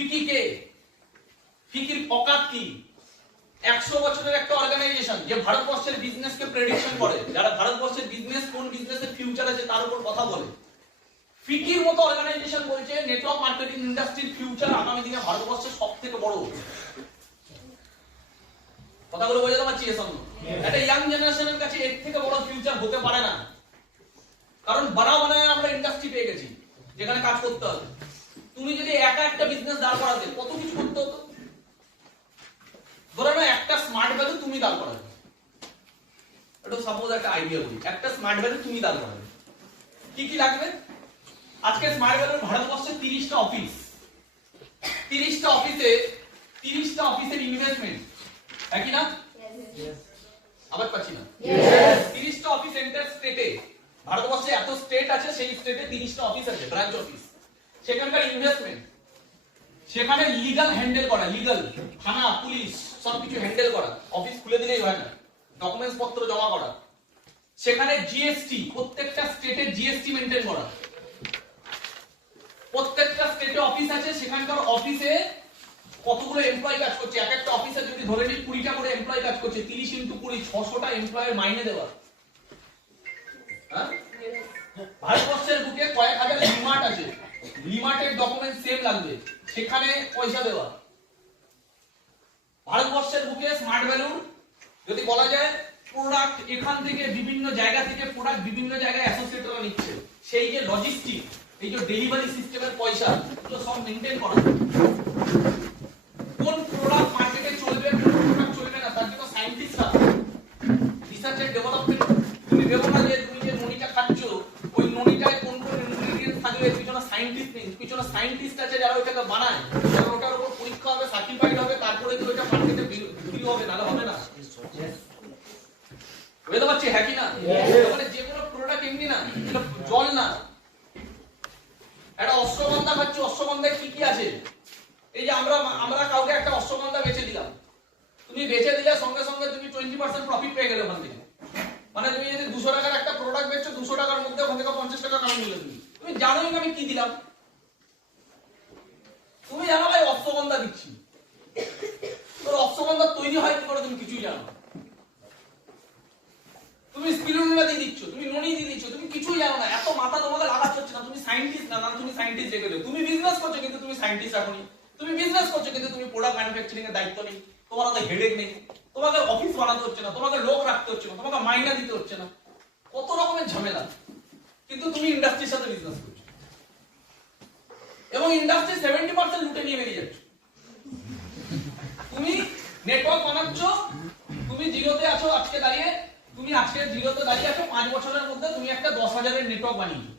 ফিকি কে? ফিকির অকাত কি? 100 বছরের একটা অর্গানাইজেশন যে ভারতবর্ষের বিজনেসকে প্রেডিকশন করে, যারা ভারতবর্ষের বিজনেস কোন বিজনেসের ফিউচার আছে তার উপর কথা বলে। ফিকির মতো অর্গানাইজেশন বলছে নেটওয়ার্ক মার্কেটিং ইন্ডাস্ট্রির ফিউচার আগামী দিনে ভারতবর্ষের সবথেকে বড়। কথাগুলো বোঝাতে পারছি? এর সঙ্গে একটা ইয়াং জেনারেশনের কাছে এর থেকে বড় ফিউচার হতে পারে না, কারণ বানায় আমরা ইন্ডাস্ট্রি পেয়ে গেছি যেখানে কাজ করতে হবে। তুমি যদি একা একটা বিজনেস দাঁড় করাতে কত কিছু করতে হতো। ধরো না একটা স্মার্ট ভ্যালু তুমি দাঁড় করাবে, এটা সাপোজ একটা আইডিয়া বলি, একটা স্মার্ট ভ্যালু তুমি দাঁড় করাবে, কি কি লাগবে? আজকে স্মার্ট ভ্যালু ভারতবর্ষে 30টা অফিস, 30টা অফিসে 30টা অফিসের ইনভেস্টমেন্ট একই না? আবার পাচ্ছি না। 30টা অফিস এন্টার স্টেটে, ভারতবর্ষে এত স্টেট আছে, সেই স্টেটে 30টা অফিস আছে, ব্রাঞ্চ অফিস। সেখানকার ইনভেস্টমেন্ট, সেখানে লিগ্যাল হ্যান্ডেল করা, লিগ্যাল থানা পুলিশ সবকিছু হ্যান্ডেল করা, অফিস খুলে দিলেই হয় না, ডকুমেন্টস পত্র জমা করা। সেখানে জিএসটি, প্রত্যেকটা স্টেটে জিএসটি মেইনটেইন করা। প্রত্যেকটা স্টেটে অফিস আছে, সেখানকার অফিসে কতগুলো এমপ্লয়ি কাজ করছে, এক একটা অফিসে যদি ধরে নিই 20টা করে এমপ্লয়ি কাজ করছে, 30 × 20 600টা এমপ্লয়ের মাইনে দেওয়া। ভারতবর্ষের বুকে কয়েক হাজার লিমার্ট আছে, লিমার্টের ডকুমেন্ট সেম লাগবে, সেখানে পয়সা দেওয়া। ভারতবর্ষের বুকে স্মার্ট ভ্যালু যদি বলা যায় প্রোডাক্ট এখান থেকে বিভিন্ন জায়গা থেকে প্রোডাক্ট বিভিন্ন জায়গায় অ্যাসোসিয়েটরা নিচ্ছে, সেই যে লজিস্টিক, এই যে ডেলিভারি সিস্টেমের পয়সা, এগুলো সব মেইনটেইন করা। কোন প্রোডাক্ট মার্কেটে চলবে, কোন প্রোডাক্ট চলবে না, তার জন্য সায়েন্টিস্টরা রিসার্চ এন্ড ডেভেলপমেন্ট। তুমি ভেবো না যে তুমি যে ননিটা খাচ্ছ ওই ননিটায় কোন কোন ইনগ্রেডিয়েন্ট থাকবে, পিছনে সায়েন্টিস্ট নেই, পিছনে সায়েন্টিস্ট আছে যারা ওটাকে বানায়, যারা ওটার উপর পরীক্ষা হবে, সার্টিফাইড হবে, তারপরে কি ওটা মার্কেটে বিক্রি হবে, নালে হবে না। বুঝতে পারছি? হ্যাঁ কি না? মানে যে কোনো প্রোডাক্ট এমনি না, এটা জল না। একটা অশ্বগন্ধা খাচ্ছি, অশ্বগন্ধায় কি কি আছে? এই যে আমরা কাউকে একটা অশ্বগন্ধা বেচে দিলাম, তুমি বেচে দিলে সঙ্গে সঙ্গে তুমি 20% প্রফিট পেয়ে গেলে ওখান থেকে। মানে তুমি যদি 200 টাকার একটা প্রোডাক্ট বেচছো, 200 টাকার মধ্যে ওখান থেকে 50 টাকা কামাই নিলে তুমি জানোই না আমি কি দিলাম। তুমি জানো ভাই অশ্বগন্ধা দিচ্ছি, তোর অশ্বগন্ধা তৈরি হয় কি করে তুমি কিছুই জানো না। তুমি স্পিরুলিনা দিয়ে দিচ্ছ, তুমি ননি দিয়ে দিচ্ছ, তুমি কিছুই জানো না। এত মাথা তোমাকে লাগাতে হচ্ছে না, তুমি সায়েন্টিস্ট না, তুমি সায়েন্টিস্ট রেখে দেও। তুমি বিজনেস করছো কিন্তু তুমি সায়েন্টিস্ট রাখোনি, তুমি বিজনেস করছো কিন্তু তুমি প্রোডাক্ট ম্যানুফ্যাকচারিং এর দায়িত্ব নেই, তোমার হাতে হেডেক নেই, তোমাকে অফিস বানাতে হচ্ছে না, তোমাকে লোক রাখতে হচ্ছে না, তোমাকে মাইনা দিতে হচ্ছে না, কত রকমের ঝামেলা। কিন্তু তুমি ইন্ডাস্ট্রির সাথে বিজনেস করছো এবং ইন্ডাস্ট্রি 70% লুটে নিয়ে বেরিয়ে যাচ্ছ। তুমি নেটওয়ার্ক বানাচ্ছ, তুমি জিরোতে আছো আজকে দাঁড়িয়ে, তুমি আজকে জিরোতে দাঁড়িয়ে আছো, 5 বছরের মধ্যে তুমি একটা 10,000-এর নেটওয়ার্ক বানিয়েছো।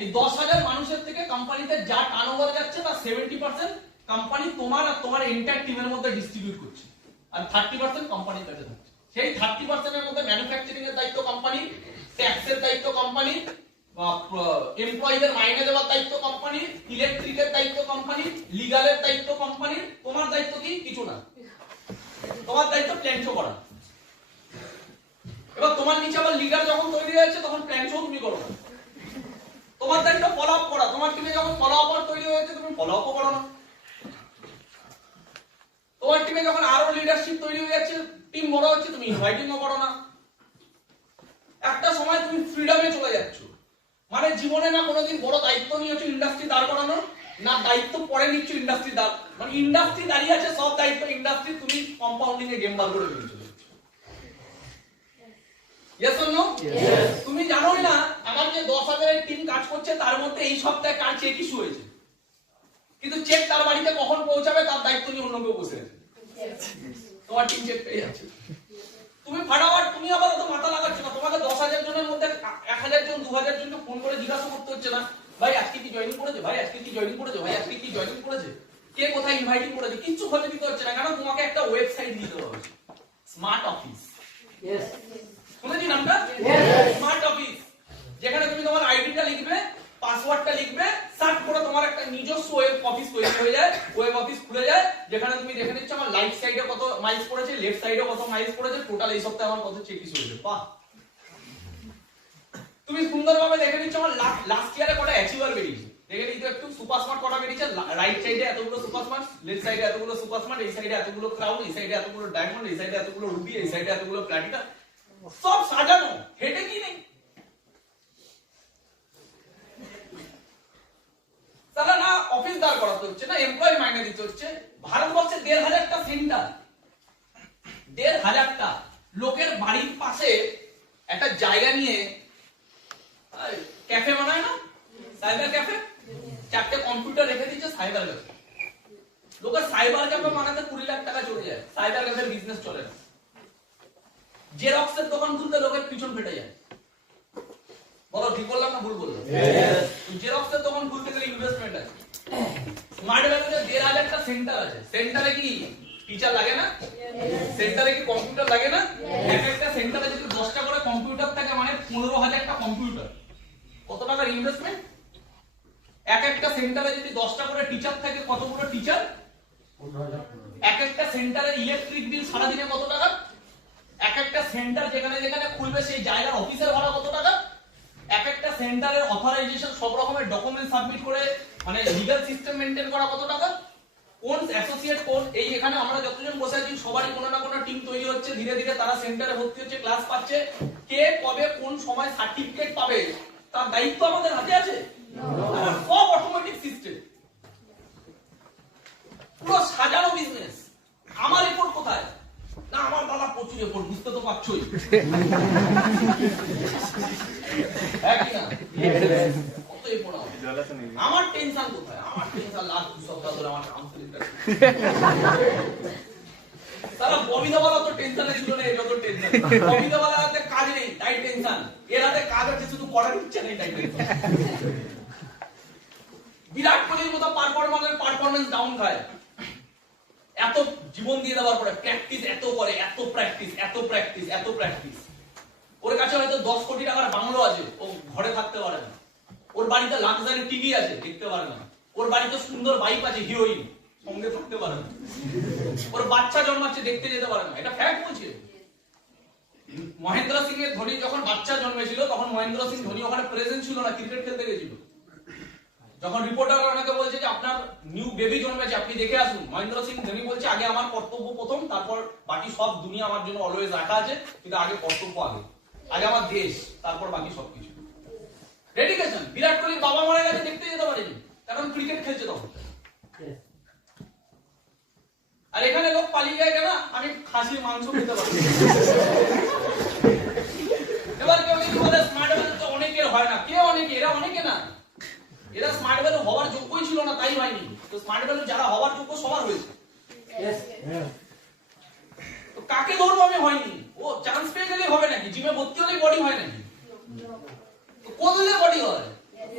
এই 10,000 মানুষের থেকে কোম্পানিতে যা টার্নওভার যাচ্ছে তার 70% কোম্পানি তোমার আর তোমার এন্টায়ার টিমের মধ্যে ডিস্ট্রিবিউট করছে, আর 30% কোম্পানির কাছে থাকছে। সেই 30% এর মধ্যে ম্যানুফ্যাকচারিং এর দায়িত্ব কোম্পানি, ট্যাক্সের দায়িত্ব কোম্পানি, এমপ্লয়িদের মাইনে দেওয়ার দায়িত্ব কোম্পানি, ইলেকট্রিকের দায়িত্ব কোম্পানি, লিগ্যালের দায়িত্ব কোম্পানি। তোমার দায়িত্ব কি? কিছু না, তোমার দায়িত্ব প্ল্যান শো করা। এবার তোমার নিচে আবার লিডার যখন তৈরি হয়েছে তখন প্ল্যান শো তুমি করো না, তোমার দায়িত্ব ফলো আপ করা। তোমার টিমে যখন ফলো আপ তৈরি হয়েছে তুমি ফলো আপ করো না। তোমার টিমে যখন আরো লিডারশিপ তৈরি হয়ে যাচ্ছে, টিম বড় হচ্ছে, তুমি ইনভাইটিংও করো না। একটা সময় তুমি ফ্রিডমে চলে যাচ্ছ, মানে জীবনে না কোনোদিন বড় দায়িত্ব নিয়েছো ইন্ডাস্ট্রি দাঁড় করানো, না দায়িত্ব পরে নিচ্ছ ইন্ডাস্ট্রি দাঁড়, মানে ইন্ডাস্ট্রি দাঁড়িয়ে আছে, সব দায়িত্ব ইন্ডাস্ট্রি, তুমি কম্পাউন্ডিং এ গেম বার করে দিয়েছো। Yes or no? Yes. তুমি জানোই না আমার যে 10,000-এর টিম কাজ করছে তার মধ্যে এই সপ্তাহে কার চেক ইস্যু হয়েছে, কিন্তু চেক তার বাড়িতে কখন পৌঁছাবে তার দায়িত্ব নিয়ে অন্য কেউ বসে আছে। তোমার টিম চেক পেয়ে যাচ্ছে, তুমি ফাটাফাট, তুমি আবার অত মাথা লাগাচ্ছ না। তোমাকে 10,000 জনের মধ্যে 1,000 জন 2,000 জনকে ফোন করে জিজ্ঞাসা করতে হচ্ছে না, ভাই আজকে কি জয়েনিং করেছে, ভাই আজকে কি জয়েনিং করেছে, ভাই আজকে কি জয়েনিং করেছে, কে কোথায় ইনভাইটিং করেছে, কিচ্ছু খোঁজ দিতে হচ্ছে না, কারণ তোমাকে একটা ওয়েবসাইট দিতে হবে, স্মার্ট অফিস। यस, শুনেছি নামটা? স্মার্ট অফিস, যেখানে তুমি তোমার আইডিটা লিখবে, পাসওয়ার্ডটা লিখবে, সার্চ করে তোমার একটা নিজস্ব ওয়েব অফিস তৈরি হয়ে যায়, ওয়েব অফিস খুলে যায়, যেখানে তুমি দেখে নিচ্ছ আমার রাইট সাইডে কত মাইলস পড়েছে, লেফট সাইডে কত মাইলস পড়েছে, টোটাল এই সপ্তাহে আমার কত চেক ইস্যু হয়েছে। বাহ, তুমি সুন্দরভাবে দেখে নিচ্ছ আমার লাস্ট ইয়ারে কত অ্যাচিভার বেরিয়েছে, দেখে নিতে একটু সুপার স্মার্ট কটা বেরিয়েছে, রাইট সাইডে এতগুলো সুপার স্মার্ট, লেফট সাইডে এতগুলো সুপার স্মার্ট, এই সাইডে এতগুলো ক্রাউন, এই সাইডে এতগুলো ডায়মন্ড, এই সাইডে এতগুলো রুবি, এই সাইডে এতগুলো প্ল্যাটিনাম, সব সাজানো, হেডে কি নেই। তাহলে না অফিস দাঁড় করাতে হচ্ছে, না এমপ্লয়ি মাইনে দিতে হচ্ছে। ভারতবর্ষে ১,৫০০টা সেন্টার, ১,৫০০টা লোকের বাড়ির পাশে একটা জায়গা নিয়ে ক্যাফে বানায় না, সাইবার ক্যাফে, 4টে কম্পিউটার রেখে দিচ্ছে সাইবার ক্যাফে। লোকের সাইবার ক্যাফে বানাতে 20 লাখ টাকা চলে যায়, সাইবার ক্যাফের বিজনেস চলে না। জেরক্সের দোকান খুলতে লোকের পিছন ফেটে যায়। বলো ঠিক বললাম না ভুল বললাম? জেরক্সের দোকান খুলতে গেলে ইনভেস্টমেন্ট আছে। স্মার্ট ভ্যালিতে ১,৫০০টা সেন্টার আছে, সেন্টারে কি টিচার লাগে না? সেন্টারে কি কম্পিউটার লাগে না? এক একটা সেন্টারে যদি 10টা করে কম্পিউটার থাকে মানে 15,০০০টা কম্পিউটার, কত টাকার ইনভেস্টমেন্ট? এক একটা সেন্টারে যদি 10টা করে টিচার থাকে, কতগুলো টিচার? এক একটা সেন্টারের ইলেকট্রিক বিল সারাদিনে কত টাকা? এক একটা সেন্টার যেখানে যেখানে খুলবে সেই জায়গার অফিসের ভাড়া কত টাকা? এক একটা সেন্টারের অথরাইজেশন, সব রকমের ডকুমেন্ট সাবমিট করে মানে লিগ্যাল সিস্টেম মেইনটেইন করা কত টাকা? কোন অ্যাসোসিয়েট কোন, এই এখানে আমরা যতজন বসে আছি সবারই কোনো না কোনো টিম তৈরি হচ্ছে, ধীরে ধীরে তারা সেন্টারে ভর্তি হচ্ছে, ক্লাস পাচ্ছে। কে কবে কোন সময় সার্টিফিকেট পাবে তার দায়িত্ব আমাদের হাতে আছে? সব অটোমেটিক সিস্টেম, পুরো সাজানো বিজনেস। আমার রিপোর্ট কোথায়? না আমার দাদা প্রচুর রিপোর্ট, বুঝতে তো পারছোই। আমার টেনশন কোথায়? আমার টেনশন লাখ 2 সপ্তাহ ধরে আমার কাউন্সিলিংটা। তারা ববিদাওয়ালা তো টেনশনে ছিল না, এটা তো টেনশন। ববিদাওয়ালা হাতে কাজ নেই তাই টেনশন, এর হাতে কাজ আছে শুধু করার ইচ্ছা নেই তাই টেনশন। বিরাট কোহলির মতো পারফরম্যান্স ডাউন খায়, এত জীবন দিয়ে দেওয়ার পরে প্র্যাকটিস এত করে, এত প্র্যাকটিস, এত প্র্যাকটিস, এত প্র্যাকটিস। ওর কাছে হয়তো 10 কোটি টাকার বাংলো আছে, ও ঘরে থাকতে পারে না। ওর বাড়িতে লাক্সারি টিভি আছে, দেখতে পারে না। ওর বাড়িতে সুন্দর বাইক আছে, হিরোইন, সঙ্গে থাকতে পারে না। ওর বাচ্চা জন্মাচ্ছে, দেখতে যেতে পারে না। এটা ফ্যাক্ট বলছে। মহেন্দ্র সিং এর ধোনি যখন বাচ্চা জন্মেছিল তখন মহেন্দ্র সিং ধোনি ওখানে প্রেজেন্ট ছিল না, ক্রিকেট খেলতে গেছিল। যখন রিপোর্টার ওনাকে বলছে যে আপনার নিউ বেবি জন্মেছে, আপনি দেখে আসুন, মহেন্দ্র সিং ধোনি বলছে আগে আমার কর্তব্য প্রথম, তারপর বাকি সব দুনিয়া আমার জন্য অলওয়েজ রাখা আছে, কিন্তু আগে কর্তব্য আগে, আগে আমার দেশ, তারপর বাকি সবকিছু। ডেডিকেশন। বিরাট কোহলির বাবা মারা গেছে, দেখতে যেতে পারেনি, কারণ ক্রিকেট খেলছে তখন। আর এখানে লোক পালিয়ে যায় কেন? আমি খাসির মাংস খেতে পারি। এবার কেউ যদি বলে স্মার্ট ভ্যালু তো অনেকের হয় না, কে অনেকে? এরা অনেকে না, এরা স্মার্ট ভ্যালু হওয়ার যোগ্যই ছিল না, তাই হয়নি। তো স্মার্ট ভ্যালু যারা হওয়ার যোগ্য সবার হয়েছে। তো কাকে ধরবো আমি? হয়নি। ও চান্স পেয়ে গেলেই হবে নাকি? জিমে ভর্তি হলেই বডি হয় নাকি? তো করলে বডি হয়,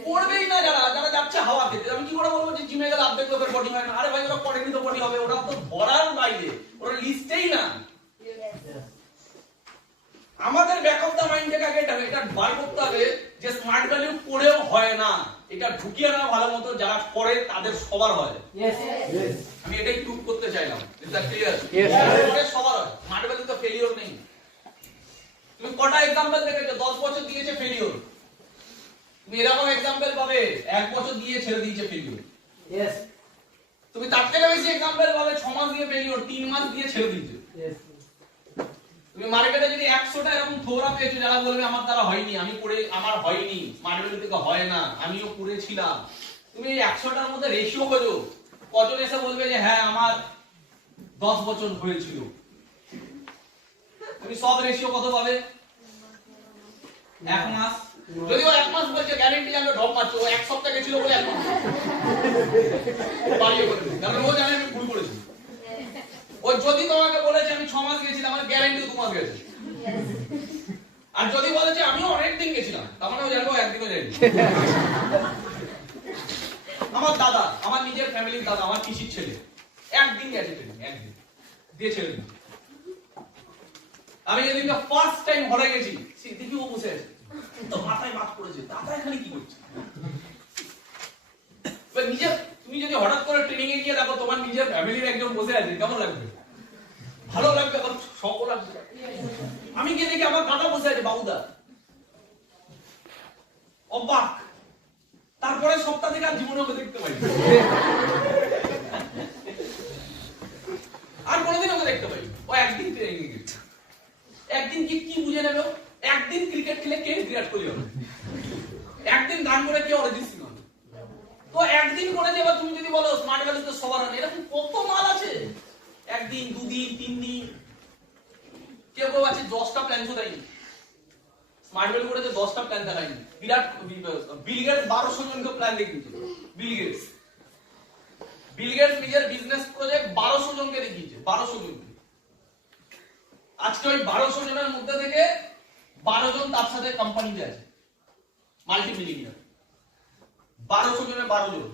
করবেই না যারা যারা যাচ্ছে হাওয়া খেতে। আমি কি করে বলবো যে জিমে গেলে অর্ধেক লোকের বডি হয় না? আরে ভাই ওরা করেনি তো বডি হবে, ওরা তো ধরার বাইরে, ওরা লিস্টেই না। আমাদের ব্যাক অফ দা মাইন্ড থেকে আগে এটা বার করতে হবে যে স্মার্ট ভ্যালু পড়েও হয় না, এটা ঢুকিয়ে না ভালো মতো, যারা করে তাদের সবার হয়। আমি এটাই প্রুভ করতে চাইলাম। Is that clear? করে সবার হয়, স্মার্ট ভ্যালু তো ফেলিওর নেই। তুমি কটা एग्जांपल দেখেছো 10 বছর দিয়েছে ফেলিওর? তুমি এরকম एग्जांपल পাবে 1 বছর দিয়ে ছেড়ে দিয়েছে ফেলিওর। তুমি তার থেকে বেশি एग्जांपल পাবে 6 মাস দিয়ে ফেলিওর, 3 মাস দিয়ে ছেড়ে দিয়েছে। তুমি মার্কেটে যদি 100টা এরকম থোড়া পেয়েছো যারা বলবে আমার দ্বারা হয়নি, আমি করে আমার হয়নি, স্মার্ট ভ্যালু থেকে হয় না, আমিও করেছিলাম। তুমি এই 100টার মধ্যে রেশিও করো, কজন এসে বলবে যে হ্যাঁ আমার 10 বছর হয়েছিল? তুমি সব রেশিও কত পাবে? 1 মাস। যদিও 1 মাস বলছে, গ্যারান্টি জানো ঢপ মারছো, ও 1 সপ্তাহ গেছিল বলে 1 মাস বাড়িয়ে বলবে, কারণ ও জানে আমি ভুল করেছি। ও যদি তোমাকে বলেছে আমি 6 মাস গেছিলাম, আমার গ্যারান্টি 2 মাস গেছে। আর যদি বলেছে আমিও অনেক দিন গেছিলাম, তার মানে ও জানবো একদিনও যায়নি। আমার দাদা, আমার নিজের ফ্যামিলির দাদা, আমার পিসির ছেলে একদিন গেছে ট্রেনিং, একদিন দিয়ে ছেড়ে দিল। আমি যেদিন ফার্স্ট টাইম ঘরে গেছি, দেখি ও বসে আছে, তো মাথায় বাজ পড়েছে, দাদা এখানে কি করছে? নিজে তুমি যদি হঠাৎ করে ট্রেনিং এ গিয়ে দেখো তোমার নিজের ফ্যামিলির একজন বসে আছে, কেমন লাগবে? ভালো লাগবে, আবার শকও লাগবে। আমি গিয়ে দেখি আমার দাদা বসে আছে, বাবুদা। অবাক, তারপরে সপ্তাহ থেকে আর জীবনে ওকে দেখতে পাই আর কোনোদিন ওকে দেখতে পাই। ও একদিন ট্রেনিং গেছে, একদিন কি বুঝে নেবে, একদিন ক্রিকেট খেলে কে বিরাট কোহলি হবে, একদিন গান করে কে অরিজিৎ সিং হবে। তো একদিন করে যে তুমি যদি বলো স্মার্ট ভ্যালু তো সবার হবে, এরকম কত মাল আছে, একদিন, দুদিন, 3 দিন, কেউ কেউ আছে 10টা প্ল্যান তো দেয়নি। স্মার্ট ভ্যালু করে যে 10টা প্ল্যান দেখায়নি। বিল গেটস 1200 জনকে প্ল্যান দেখিয়েছে। বিল গেটস নিজের বিজনেস প্রজেক্ট 1200 জনকে দেখিয়েছে, 1200 জনকে। আজকে ওই 1200 জনের মধ্যে থেকে 12 জন তার সাথে কোম্পানিতে আছে, মাল্টি মিলিয়নিয়ার। 1200 জনে 12 জন।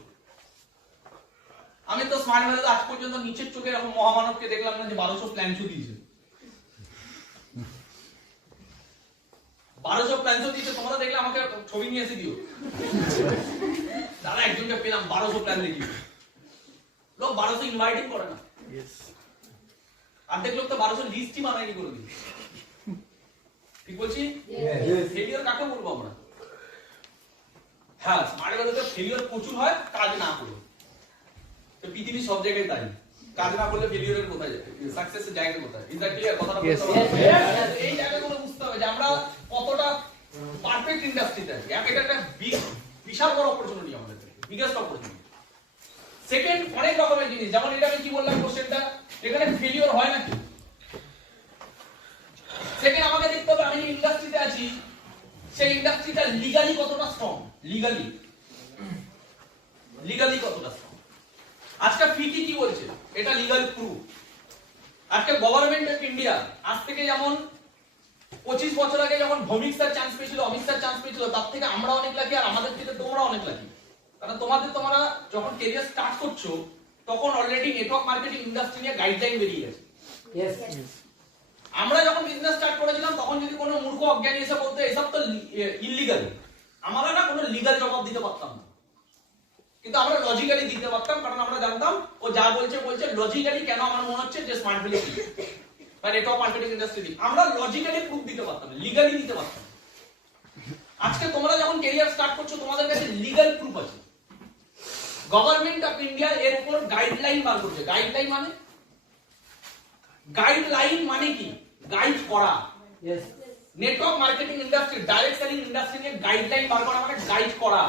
আমি তো স্মার্ট ভ্যালু আজ পর্যন্ত নিচের চোখে এরকম মহামানবকে দেখলাম না যে 1200 প্ল্যান দিয়েছে। 1200 প্ল্যান দিয়েছে, তোমরা দেখলে আমাকে ছবি নিয়ে এসে দিও, দাদা একজনকে পেলাম 1200 প্ল্যান দেখিয়ে। লোক 1200 ইনভাইটিং করে না, অর্ধেক লোক তো 1200 লিস্টই বানায়নি কোনোদিন। ঠিক বলছি? ফেলিওর কাকে বলবো আমরা? হ্যাঁ, স্মার্ট ভ্যালুতে ফেলিওর প্রচুর হয় কাজ না করে। তো পৃথিবী সব জায়গায় তাই, কাজ না করলে ফেলিওরের কোথায় যায়, সাকসেসের জায়গা কোথায়? Is that clear? কথাটা বুঝতে পারছো? এই জায়গাগুলো বুঝতে হবে যে আমরা কতটা পারফেক্ট ইন্ডাস্ট্রিতে আছি। এটা একটা বিশাল বড় অপরচুনিটি আমাদের, বিগেস্ট অপরচুনিটি। সেকেন্ড, অনেক রকমের জিনিস, যেমন এটা আমি কি বললাম কোশ্চেনটা, এখানে ফেলিওর হয় নাকি? সেকেন্ড, আমাকে দেখতে হবে আমি ইন্ডাস্ট্রিতে আছি, সেই ইন্ডাস্ট্রিটা লিগালি কতটা স্ট্রং, লিগালি কতটা স্ট্রং। আজকে ফিকি কি বলছে, এটা লিগাল প্রুফ। আজকে গভর্নমেন্ট অফ ইন্ডিয়া আজ থেকে যেমন 25 বছর আগে যখন ভৌমিক স্যার চান্স পেয়েছিল, অমিত স্যার চান্স পেয়েছিল, তার থেকে আমরা অনেক লাকি, আর আমাদের থেকে তোমরা অনেক লাকি। কারণ তোমরা যখন ক্যারিয়ার স্টার্ট করছো তখন অলরেডি নেটওয়ার্ক মার্কেটিং ইন্ডাস্ট্রি নিয়ে গাইডলাইন বেরিয়ে গেছে। আমরা যখন বিজনেস স্টার্ট করেছিলাম তখন যদি কোনো মূর্খ অজ্ঞানী এসে বলতো এসব তো ইল্লিগাল, আমরা না কোনো লিগাল জবাব দিতে পারতাম না, কিন্তু আমরা লজিক্যালি দিতে পারতাম। কারণ আমরা জানতাম ও যা বলছে লজিক্যালি। কেন আমার মনে হচ্ছে যে স্মার্ট ভ্যালু বা নেটওয়ার্ক মার্কেটিং ইন্ডাস্ট্রি, আমরা লজিক্যালি প্রুফ দিতে পারতাম, লিগালি দিতে পারতাম। আজকে তোমরা যখন ক্যারিয়ার স্টার্ট করছো তোমাদের কাছে লিগাল প্রুফ আছে। গভর্নমেন্ট অফ ইন্ডিয়া এর উপর গাইডলাইন বার করছে। গাইডলাইন মানে কি? গাইড করা। Network marketing industry, direct selling industry নিয়ে গাইডলাইন বার করা মানে গাইড করা,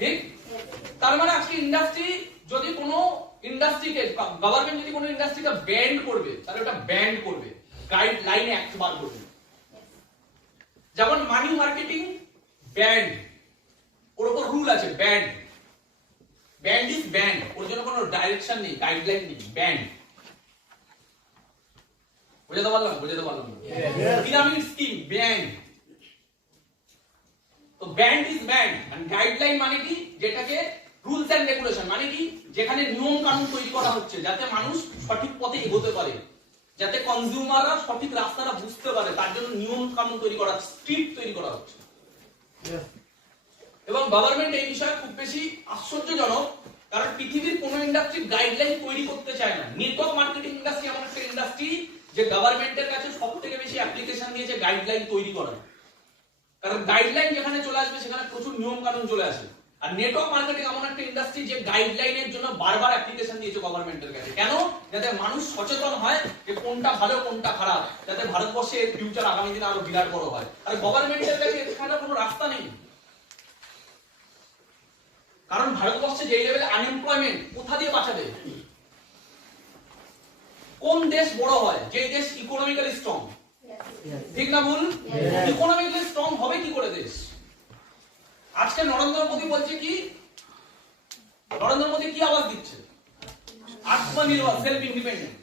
ঠিক? তার মানে আজকে ইন্ডাস্ট্রি যদি কোনো ইন্ডাস্ট্রিকে, গভর্নমেন্ট যদি কোনো ইন্ডাস্ট্রিকে ব্যান্ড করবে তাহলে ওটা ব্যান্ড করবে, গাইডলাইন অ্যাক্ট বার করবে। যেমন মানি মার্কেটিং ব্যান্ড, ওর উপর রুল আছে, ব্যান্ড ইজ ব্যান্ড, ওর জন্য কোনো ডাইরেকশন নেই, গাইডলাইন নেই, ব্যান্ড। বুঝাতে পারলাম? Pyramid scheme, banned. তো banned is banned, and guideline মানে কি? যেটাকে রুলস এন্ড রেগুলেশন মানে কি? যেখানে নিয়ম কানুন তৈরি করা হচ্ছে যাতে মানুষ সঠিক পথে এগোতে পারে, যাতে কনজিউমাররা সঠিক রাস্তাটা বুঝতে পারে, তার জন্য নিয়ম কানুন তৈরি করা, স্ট্রিক্ট তৈরি করা হচ্ছে। এবং গভর্নমেন্ট এই বিষয়ে খুব বেশি আশ্চর্যজনক, কারণ পৃথিবীর কোন ইন্ডাস্ট্রি গাইডলাইন তৈরি করতে চায় না। নেটওয়ার্ক মার্কেটিং ইন্ডাস্ট্রি এমন একটা ইন্ডাস্ট্রি যে গভর্নমেন্টের কাছে সবথেকে বেশি অ্যাপ্লিকেশন দিয়েছে গাইডলাইন তৈরি করার। কারণ গাইডলাইন যেখানে চলে আসবে সেখানে প্রচুর নিয়ম কানুন চলে আসে। আর নেটওয়ার্ক মার্কেটিং এমন একটা ইন্ডাস্ট্রি যে গাইডলাইনের জন্য বারবার অ্যাপ্লিকেশন দিয়েছে গভর্নমেন্টের কাছে। কেন? যাতে মানুষ সচেতন হয় যে কোনটা ভালো কোনটা খারাপ, যাতে ভারতবর্ষের ফিউচার আগামী দিনে আরো বিরাট বড় হয়। আর গভর্নমেন্টের কাছে এখানে কোনো রাস্তা নেই, কারণ ভারতবর্ষে যে লেভেলে আনএমপ্লয়মেন্ট, কোথা দিয়ে বাঁচাবে? কোন দেশ বড় হয়? যে দেশ ইকোনমিক্যালি স্ট্রং, ঠিক না ভুল? ইকোনমিক্যালি স্ট্রং হবে কি করে দেশ? আজকে নরেন্দ্র মোদী বলছে কি, নরেন্দ্র মোদী কি আওয়াজ দিচ্ছে? আত্মনির্ভর, সেলফ ইন্ডিপেন্ডেন্স,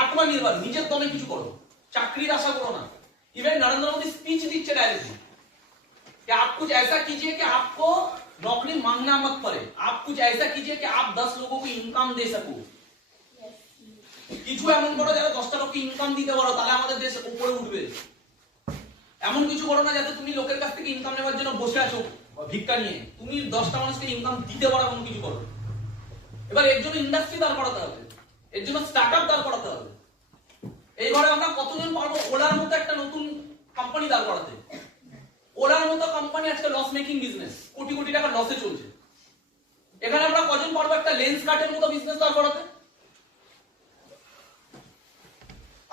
আত্মনির্ভর, নিজের দমে কিছু করো, চাকরির আশা করো না। इवन नरेंद्र मोदी स्पीच दीजिए डायरेक्टली कि आप कुछ ऐसा कीजिए कि आपको नौकरी मांगना मत पड़े, आप कुछ ऐसा कीजिए कि आप 10 लोगों को इनकम दे सको। কিছু এমন করো যাতে 10টা লোককে ইনকাম দিতে পারো, তাহলে আমাদের দেশ উপরে উঠবে। এমন কিছু করো না যাতে তুমি লোকের কাছ থেকে ইনকাম নেওয়ার জন্য বসে আছো ভিক্ষা নিয়ে, তুমি 10টা মানুষকে ইনকাম দিতে পারো এমন কিছু করো। এবার এর জন্য ইন্ডাস্ট্রি দাঁড় করাতে হবে, এর জন্য স্টার্টআপ দাঁড় করাতে হবে। এইবারে আমরা কতজন পারবো ওলার মতো একটা নতুন কোম্পানি দাঁড় করাতে? ওলার মতো কোম্পানি আজকে loss making business, crore crore টাকা লসে চলছে। এখানে আমরা কজন পারবো একটা লেন্স কাটের মতো বিজনেস দাঁড় করাতে?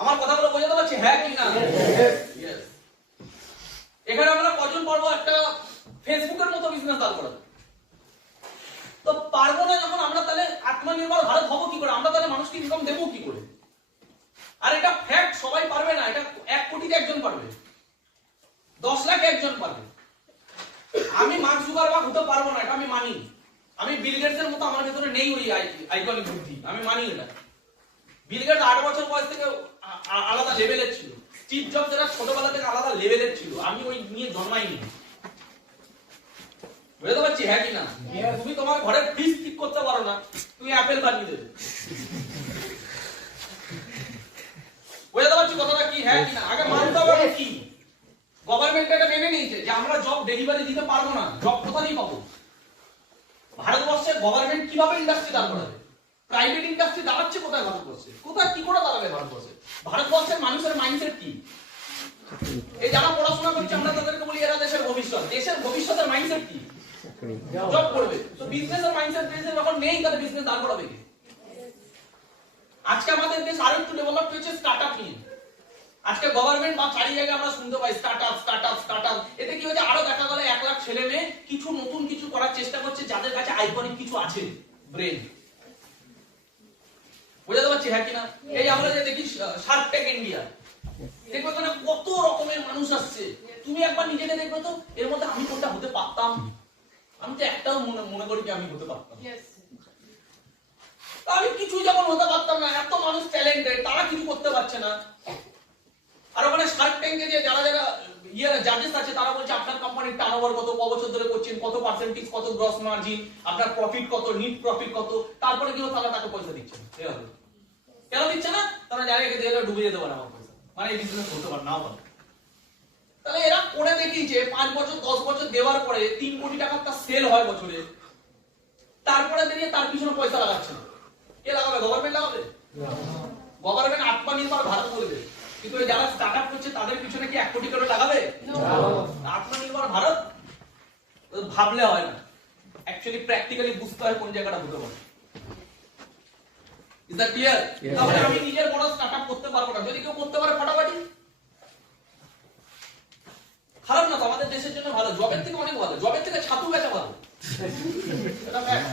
আমার কথাগুলো বোঝাতে পারছি হ্যাঁ কি না? Yes. এখানে আমরা কজন পারবো একটা ফেসবুকের মতো বিজনেস দাঁড় করাতে? তো পারবো না যখন আমরা, তাহলে আত্মনির্ভর ভারত হবো কি করে? আমরা তাহলে মানুষকে ইনকাম দেবো কি করে? আর এটা ফ্যাক্ট, সবাই পারবে না। এটা 1 কোটিতে একজন পারবে, 10 লাখ একজন পারবে। আমি মার্ক জুকারবার্গ হতে পারবো না, এটা আমি মানি। আমি বিল গেটসের মতো আমার ভেতরে নেই ওই আইকনিক বুদ্ধি, আমি মানি এটা। বিল গেটস 8 বছর বয়স থেকে আলাদা লেভেলের ছিল, স্টিভ জবস এরা ছোটবেলা থেকে আলাদা লেভেলের ছিল, আমি ওই নিয়ে জন্মাইনি। বুঝতে পারছি হ্যাঁ কি না? তুমি তোমার ঘরের ফ্রিজ ঠিক করতে পারো না, তুমি অ্যাপেল বানিয়ে দেবে। বুঝতে পারছি কথাটা কি হ্যাঁ কি না? আগে মানতে হবে কি গভর্নমেন্ট এটা মেনে নিয়েছে যে আমরা জব ডেলিভারি দিতে পারবো না, জব কোথায় পাবো? ভারতবর্ষের গভর্নমেন্ট কিভাবে ইন্ডাস্ট্রি দাঁড় করাবে? প্রাইভেট ইন্ডাস্ট্রি দাঁড়াচ্ছে কোথায় ভারতবর্ষে? কোথায় কি করে দাঁড়াবে ভারতবর্ষে? ভারতবর্ষের মানুষের মাইন্ডসেট কি? এই যারা পড়াশোনা করছে আমরা তাদেরকে বলি এরা দেশের ভবিষ্যৎ। দেশের ভবিষ্যতের মাইন্ডসেট কি? জব করবে। তো বিজনেসের মাইন্ডসেট দেশে যখন নেই, তাহলে বিজনেস দাঁড় করাবে কি? আজকে আমাদের দেশ আরো একটু ডেভেলপ হয়েছে স্টার্টআপ নিয়ে। আজকে গভর্নমেন্ট বা চারি জায়গায় আমরা শুনতে পাই স্টার্টআপ স্টার্টআপ স্টার্টআপ। এতে কি হচ্ছে? আরো দেখা গেল 1 লাখ ছেলে মেয়ে কিছু নতুন কিছু করার চেষ্টা করছে, যাদের কাছে আইকনিক কিছু আছে, ব্রেন। বুঝতে পারছি হ্যাঁ কিনা? এই আমরা যে দেখি শার্ক ট্যাঙ্ক ইন্ডিয়া, দেখবে ওখানে কত রকমের মানুষ আসছে। তুমি একবার নিজেকে দেখবে তো, এর মধ্যে আমি কোনটা হতে পারতাম? আমি তো একটাও মনে করি যে আমি হতে পারতাম। আমি কিছু যখন হতে পারতাম না, এত মানুষ ট্যালেন্টেড, তারা কিছু করতে পারছে না। আর ওখানে শার্ক ট্যাঙ্কে যে যারা যারা জাজেস আছে, তারা বলছে আপনার কোম্পানির টার্নওভার কত, ক বছর ধরে করছেন, কত পার্সেন্টেজ, কত গ্রস মার্জিন, আপনার প্রফিট কত, নিট প্রফিট কত, তারপরে কি তারা তাকে পয়সা দিচ্ছে না। কেন দিচ্ছে না? তারা জানে একে দিয়ে ডুবে যেতে পারে আমার পয়সা, মানে এই বিজনেস হতে পারে নাও পারে। তাহলে এরা করে দেখিয়েছে 5 বছর 10 বছর দেওয়ার পরে 3 কোটি টাকার তার সেল হয় বছরে, তারপরে দাঁড়িয়ে তার পিছনে পয়সা লাগাচ্ছে না। কে লাগাবে? গভর্নমেন্ট লাগাবে? গভর্নমেন্ট আত্মনির্ভর ভারত বলবে, কিন্তু যারা স্টার্টআপ করছে তাদের পিছনে কি 1 কোটি করে লাগাবে? আত্মনির্ভর ভারত ভাবলে হয় না, অ্যাকচুয়ালি প্র্যাকটিক্যালি বুঝতে হয় কোন জায়গাটা হতে পারে। Is that clear? তাহলে আমি নিজের বড় স্টার্টআপ করতে পারবো না, যদি কেউ করতে পারে ফাটাফাটি। খারাপ না তো, আমাদের দেশের জন্য ভালো, জবের থেকে অনেক ভালো, জবের থেকে ছাতু বেচা ভালো। এটা ফ্যাক্ট।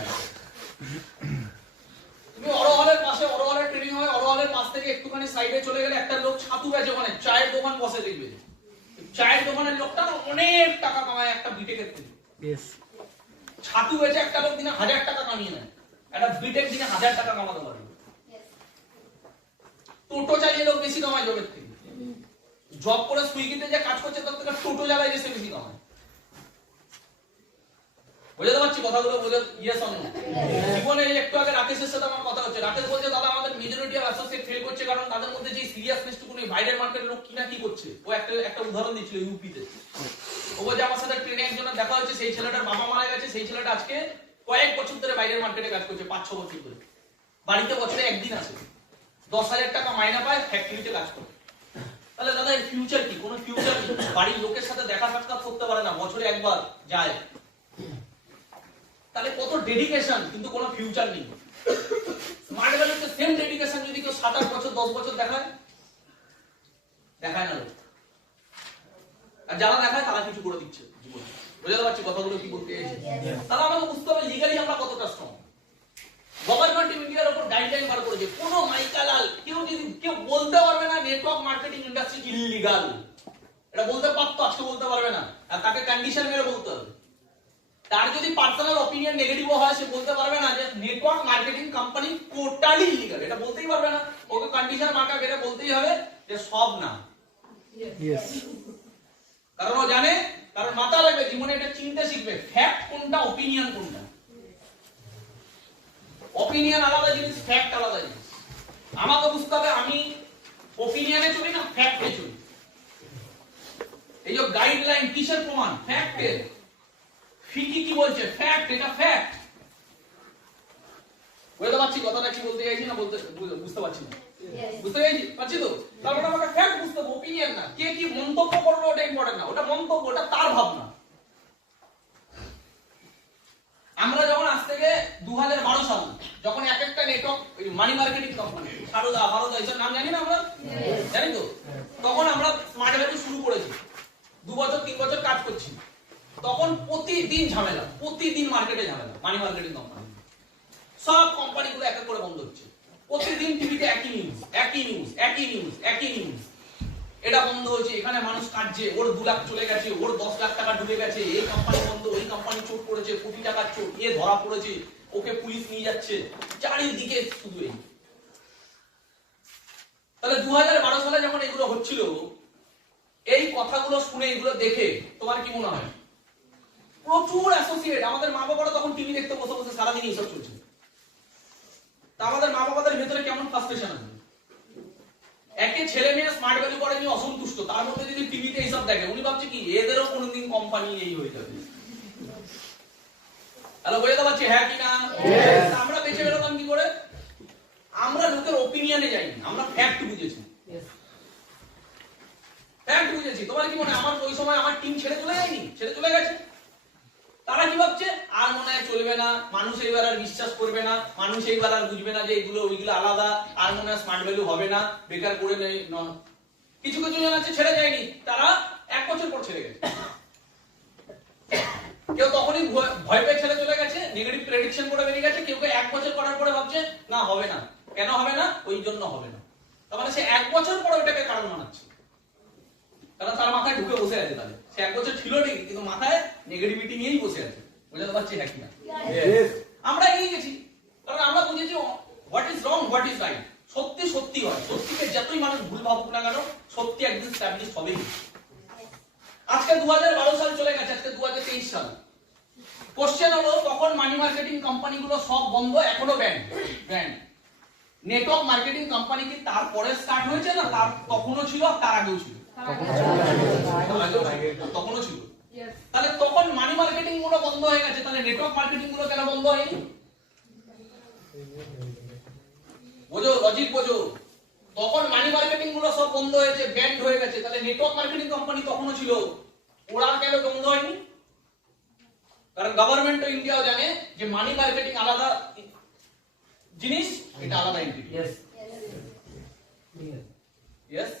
তুমি অরোহলের পাশে, অরোহলের ট্রেনিং হয়, অরোহলের পাশ থেকে একটুখানি সাইডে চলে গেলে একটা লোক ছাতু বেচে, ওখানে চায়ের দোকান বসে, দেখবে চায়ের দোকানের লোকটা অনেক টাকা কামায় একটা বিটেকের থেকে। ছাতু বেচে একটা লোক দিনে 1000 টাকা কামিয়ে নেয়, একটা বিটেক দিনে 1000 টাকা কামাতে পারে। টোটো চালিয়ে লোক বেশি কামায় জবের থেকে। জব করে সুইগিতে যে কাজ করছে তার থেকে টোটো চালায় বেশি কামায়। বুঝতে পারছি কথাগুলো? বুঝে ইয়েস অন নো? জীবনে একটু আগে রাকেশের সাথে আমার কথা হচ্ছে, রাকেশ বলছে দাদা আমাদের মেজরিটি অফ অ্যাসোসিয়েট ফেল করছে কারণ তাদের মধ্যে যে সিরিয়াসনেসটুকু নেই। বাইরের মার্কেটের লোক কি না কি করছে, ও একটা উদাহরণ দিচ্ছিল ইউপিতে। ও বলছে আমার সাথে ট্রেনে একজনের দেখা হচ্ছে, সেই ছেলেটার বাবা মারা গেছে, সেই ছেলেটা আজকে কয়েক বছর ধরে বাইরের মার্কেটে কাজ করছে, 5-6 বছর ধরে। বাড়িতে বছরে একদিন আসে, 10,000 টাকা মাইনা পায়, ফ্যাক্টরিতে কাজ করে। তাহলে দাদা এর ফিউচার কি? কোনো ফিউচার নেই। বাড়ির লোকের সাথে দেখা সাক্ষাৎ করতে পারে না, বছরে একবার যায়। তাহলে কত ডেডিকেশন, কিন্তু কোনো ফিউচার নেই। স্মার্ট ভ্যালুতে সেম ডেডিকেশন যদি কেউ 7-8 বছর 10 বছর দেখায় না লোক। আর যারা দেখায় তারা কিছু করে দিচ্ছে জীবনে। বুঝতে পারছি কথাগুলো কি বলতে চাইছি? তাহলে আমাকে বুঝতে হবে লিগালি আমরা কতটা স্ট্রং। গভর্নমেন্ট ইন্ডিয়ার উপর গাইডলাইন বার করেছে, কোনো মাইকালাল কেউ বলতে পারবে না নেটওয়ার্ক মার্কেটিং ইন্ডাস্ট্রি ইলিগাল। এটা বলতে পারতো, আজকে বলতে পারবে না। আর তাকে কন্ডিশন মেরে বলতে হবে। তার যদি পার্সোনাল অপিনিয়ন নেগেটিভ হয়, সে বলতে পারবে না যে network marketing company totally illegal, এটা বলতেই পারবে না। ওকে কন্ডিশন মার্কা বেরে বলতেই হবে যে সব না। কারণ ও জানে, কারণ মাথা লাগবে, জীবনে এটা চিনতে শিখবে ফ্যাক্ট কোনটা, অপিনিয়ন কোনটা। অপিনিয়ন আলাদা জিনিস, ফ্যাক্ট আলাদা জিনিস। আমাকে বুঝতে হবে আমি অপিনিয়নে চলি না ফ্যাক্টে চলি। এই যে গাইডলাইন কিসের প্রমাণ? ফ্যাক্টের। ফিকি কি বলছে? ফ্যাক্ট, এটা ফ্যাক্ট। বুঝতে পারছি কথাটা কি বলতে চাইছি না? বুঝতে পারছি না। বুঝতে পারছি তো? তার মানে আমাকে ফ্যাক্ট বুঝতে হবে, ওপিনিয়ন না। কে কি মন্তব্য করলো ওটা ইম্পর্টেন্ট না, ওটা মন্তব্য, ওটা তার ভাবনা। আমরা যখন আজ থেকে 2012 সাল যখন এক একটা network money marketing company Saradha Bharat এইসব নাম জানি না আমরা, জানি তো, তখন আমরা স্মার্ট ভ্যালু শুরু করেছি, 2 বছর 3 বছর কাজ করছি। তখন প্রতিদিন ঝামেলা, প্রতিদিন মার্কেটে ঝামেলা, মানি মার্কেটিং কোম্পানি সব কোম্পানিগুলো এক এক করে বন্ধ হচ্ছে। প্রতিদিন টিভিতে একই নিউজ, একই নিউজ, একই নিউজ, একই নিউজ। এটা বন্ধ হয়েছে, এখানে মানুষ কাটছে, ওর 2 লাখ চলে গেছে, ওর 10 লাখ টাকা ডুবে গেছে, এই কোম্পানি বন্ধ, ওই কোম্পানি চোট করেছে, কোটি টাকার চোট, এ ধরা পড়েছে, ওকে পুলিশ নিয়ে যাচ্ছে, চারিদিকে শুধু এই। তাহলে 2012 সালে যখন এগুলো হচ্ছিল, এই কথাগুলো শুনে, এগুলো দেখে তোমার কি মনে হয়? প্রচুর অ্যাসোসিয়েট, আমাদের মা বাবারা তখন টিভি দেখতে বসে বসে সারাদিন এইসব চলছে। তা আমাদের মা বাবাদের ভেতরে কেমন ফ্রাস্ট্রেশন আছে? একে ছেলে মেয়ে স্মার্ট ভ্যালু করে নিয়ে অসন্তুষ্ট, তার মধ্যে যদি টিভিতে এইসব দেখে, উনি ভাবছে কি এদেরও কোনোদিন কোম্পানি এই হয়ে যাবে। হ্যালো, বুঝতে পারছি হ্যাঁ কি না? আমরা বেঁচে বেরোলাম কি করে? আমরা লোকের ওপিনিয়নে যাইনি, আমরা ফ্যাক্ট বুঝেছি। ফ্যাক্ট বুঝেছি। তোমার কি মনে হয় আমার ওই সময় আমার টিম ছেড়ে চলে যায়নি? ছেড়ে চলে গেছে। তারা কি ভাবছে? আর মনে হয় চলবে না, মানুষ এইবার আর বিশ্বাস করবে না, মানুষ এইবার আর বুঝবে না যে এগুলো ওইগুলো আলাদা, আর মনে হয় স্মার্ট ভ্যালু হবে না, বেকার করে নেই। কিছু কিছু জন আছে ছেড়ে যায়নি, তারা 1 বছর পর ছেড়ে গেছে। কেউ তখনই ভয় পেয়ে ছেড়ে চলে গেছে, নেগেটিভ প্রেডিকশন করে বেরিয়ে গেছে। কেউ 1 বছর করার পরে ভাবছে না হবে না। কেন হবে না? ওই জন্য হবে না। তার মানে সে 1 বছর পরে ওটাকে কারণ মানাচ্ছে, কারণ তার মাথায় ঢুকে বসে আছে। তাহলে সে 1 বছর ছিল ঠিক, কিন্তু মাথায় নেগেটিভিটি নিয়েই বসে আছে। বুঝতে পারছি হ্যাঁ কিনা? আমরা এগিয়ে গেছি, কারণ আমরা বুঝেছি what is wrong, what is right. সত্যি সত্যি হয়, সত্যিকে যতই মানুষ ভুল ভাবুক না কেন, সত্যি একদিন স্ট্যাবলিশ হবেই। আজকে 2012 সাল চলে গেছে, আজকে 2023 সাল। কোশ্চেন হলো, তখন মানি মার্কেটিং কোম্পানিগুলো সব বন্ধ, এখনো ব্যান্ড। নেটওয়ার্ক মার্কেটিং কোম্পানি কি তারপরে স্টার্ট হয়েছে না তার তখনও ছিল, তার আগেও ছিল? তখনও ছিল। তাহলে তখন মানি মার্কেটিং গুলো বন্ধ হয়ে গেছে, তাহলে নেটওয়ার্ক মার্কেটিং গুলো কেন বন্ধ হয়নি? বোঝো, লজিক বোঝো। তখন মানি মার্কেটিং গুলো সব বন্ধ হয়েছে, ব্যান্ড হয়ে গেছে, তাহলে নেটওয়ার্ক মার্কেটিং কোম্পানি তখনও ছিল, ওরা কেন বন্ধ হয়নি? কারণ গভর্নমেন্ট অফ ইন্ডিয়াও জানে যে মানি মার্কেটিং আলাদা জিনিস, এটা আলাদা এন্টিটি। ইয়েস,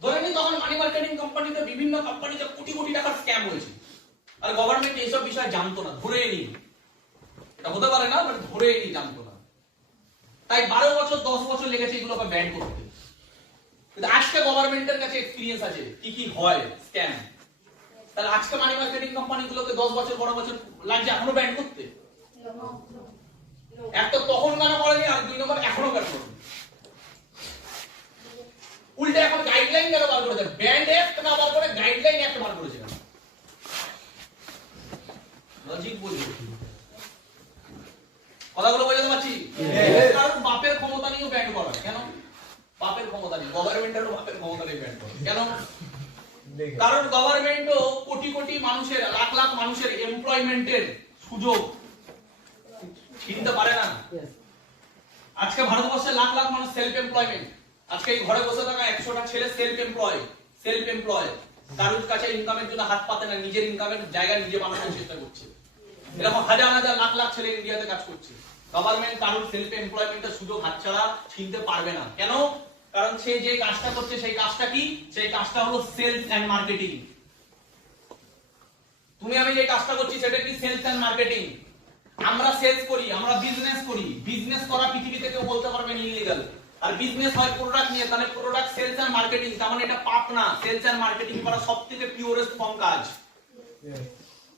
ধরে নি তখন মানি মার্কেটিং কোম্পানিতে বিভিন্ন কোম্পানিতে কোটি কোটি টাকার স্ক্যাম হয়েছে, আর গভর্নমেন্ট এইসব বিষয় জানতো না, ধরে নি। এটা হতে পারে না, মানে ধরে নি, জানতো না। তাই 12 বছর 10 বছর লেগেছে এগুলোকে ব্যান করতে। কিন্তু আজকে গভর্নমেন্টের কাছে এক্সপেরিয়েন্স আছে কি কি হয় স্ক্যাম। তাহলে আজকে মানি মার্কেটিং কোম্পানিগুলোকে 10 বছর 12 বছর লাগছে এখনো ব্যান করতে? এক তো তখন কেন করেনি, আর 2 নম্বর এখনো কেন করেনি? উল্টে এখন গাইডলাইন কেন বার করেছে? ব্যান্ড অ্যাক্ট না বার করে গাইডলাইন অ্যাক্ট বার করেছে। লজিক বুঝি, কথাগুলো বোঝাতে পারছি? কারণ বাপের ক্ষমতা নিয়েও ব্যান্ড করা। কেন? বাপের ক্ষমতা নেই, গভর্নমেন্টেরও বাপের ক্ষমতা নেই ব্যান্ড করা। কেন? কারণ গভর্নমেন্টও কোটি কোটি মানুষের, লাখ লাখ মানুষের এমপ্লয়মেন্টের সুযোগ কিনতে পারে না। আজকে ভারতবর্ষে লাখ লাখ মানুষ সেলফ এমপ্লয়মেন্ট। আজকে এই ঘরে বসে থাকা 100টা ছেলে সেলফ এমপ্লয়, কারোর কাছে ইনকামের জন্য হাত পাতে না, নিজের ইনকামের জায়গা নিজে বানানোর চেষ্টা করছে। এরকম হাজার হাজার লাখ লাখ ছেলে ইন্ডিয়াতে কাজ করছে। গভর্নমেন্ট কারোর সেলফ এমপ্লয়মেন্টের সুযোগ হাতছাড়া ছিনতে পারবে না। কেন? কারণ সে যে কাজটা করছে সেই কাজটা কি? সেই কাজটা হলো সেলস এন্ড মার্কেটিং। তুমি আমি যে কাজটা করছি সেটা কি? Sales and marketing. আমরা সেলস করি, আমরা বিজনেস করি। বিজনেস করা পৃথিবীতে কেউ বলতে পারবে না ইলিগাল। আর বিজনেস হয় প্রোডাক্ট নিয়ে, তাহলে প্রোডাক্ট সেলস এন্ড মার্কেটিং, তার মানে এটা পাপ না। সেলস এন্ড মার্কেটিং করা সবথেকে পিওরেস্ট ফর্ম কাজ।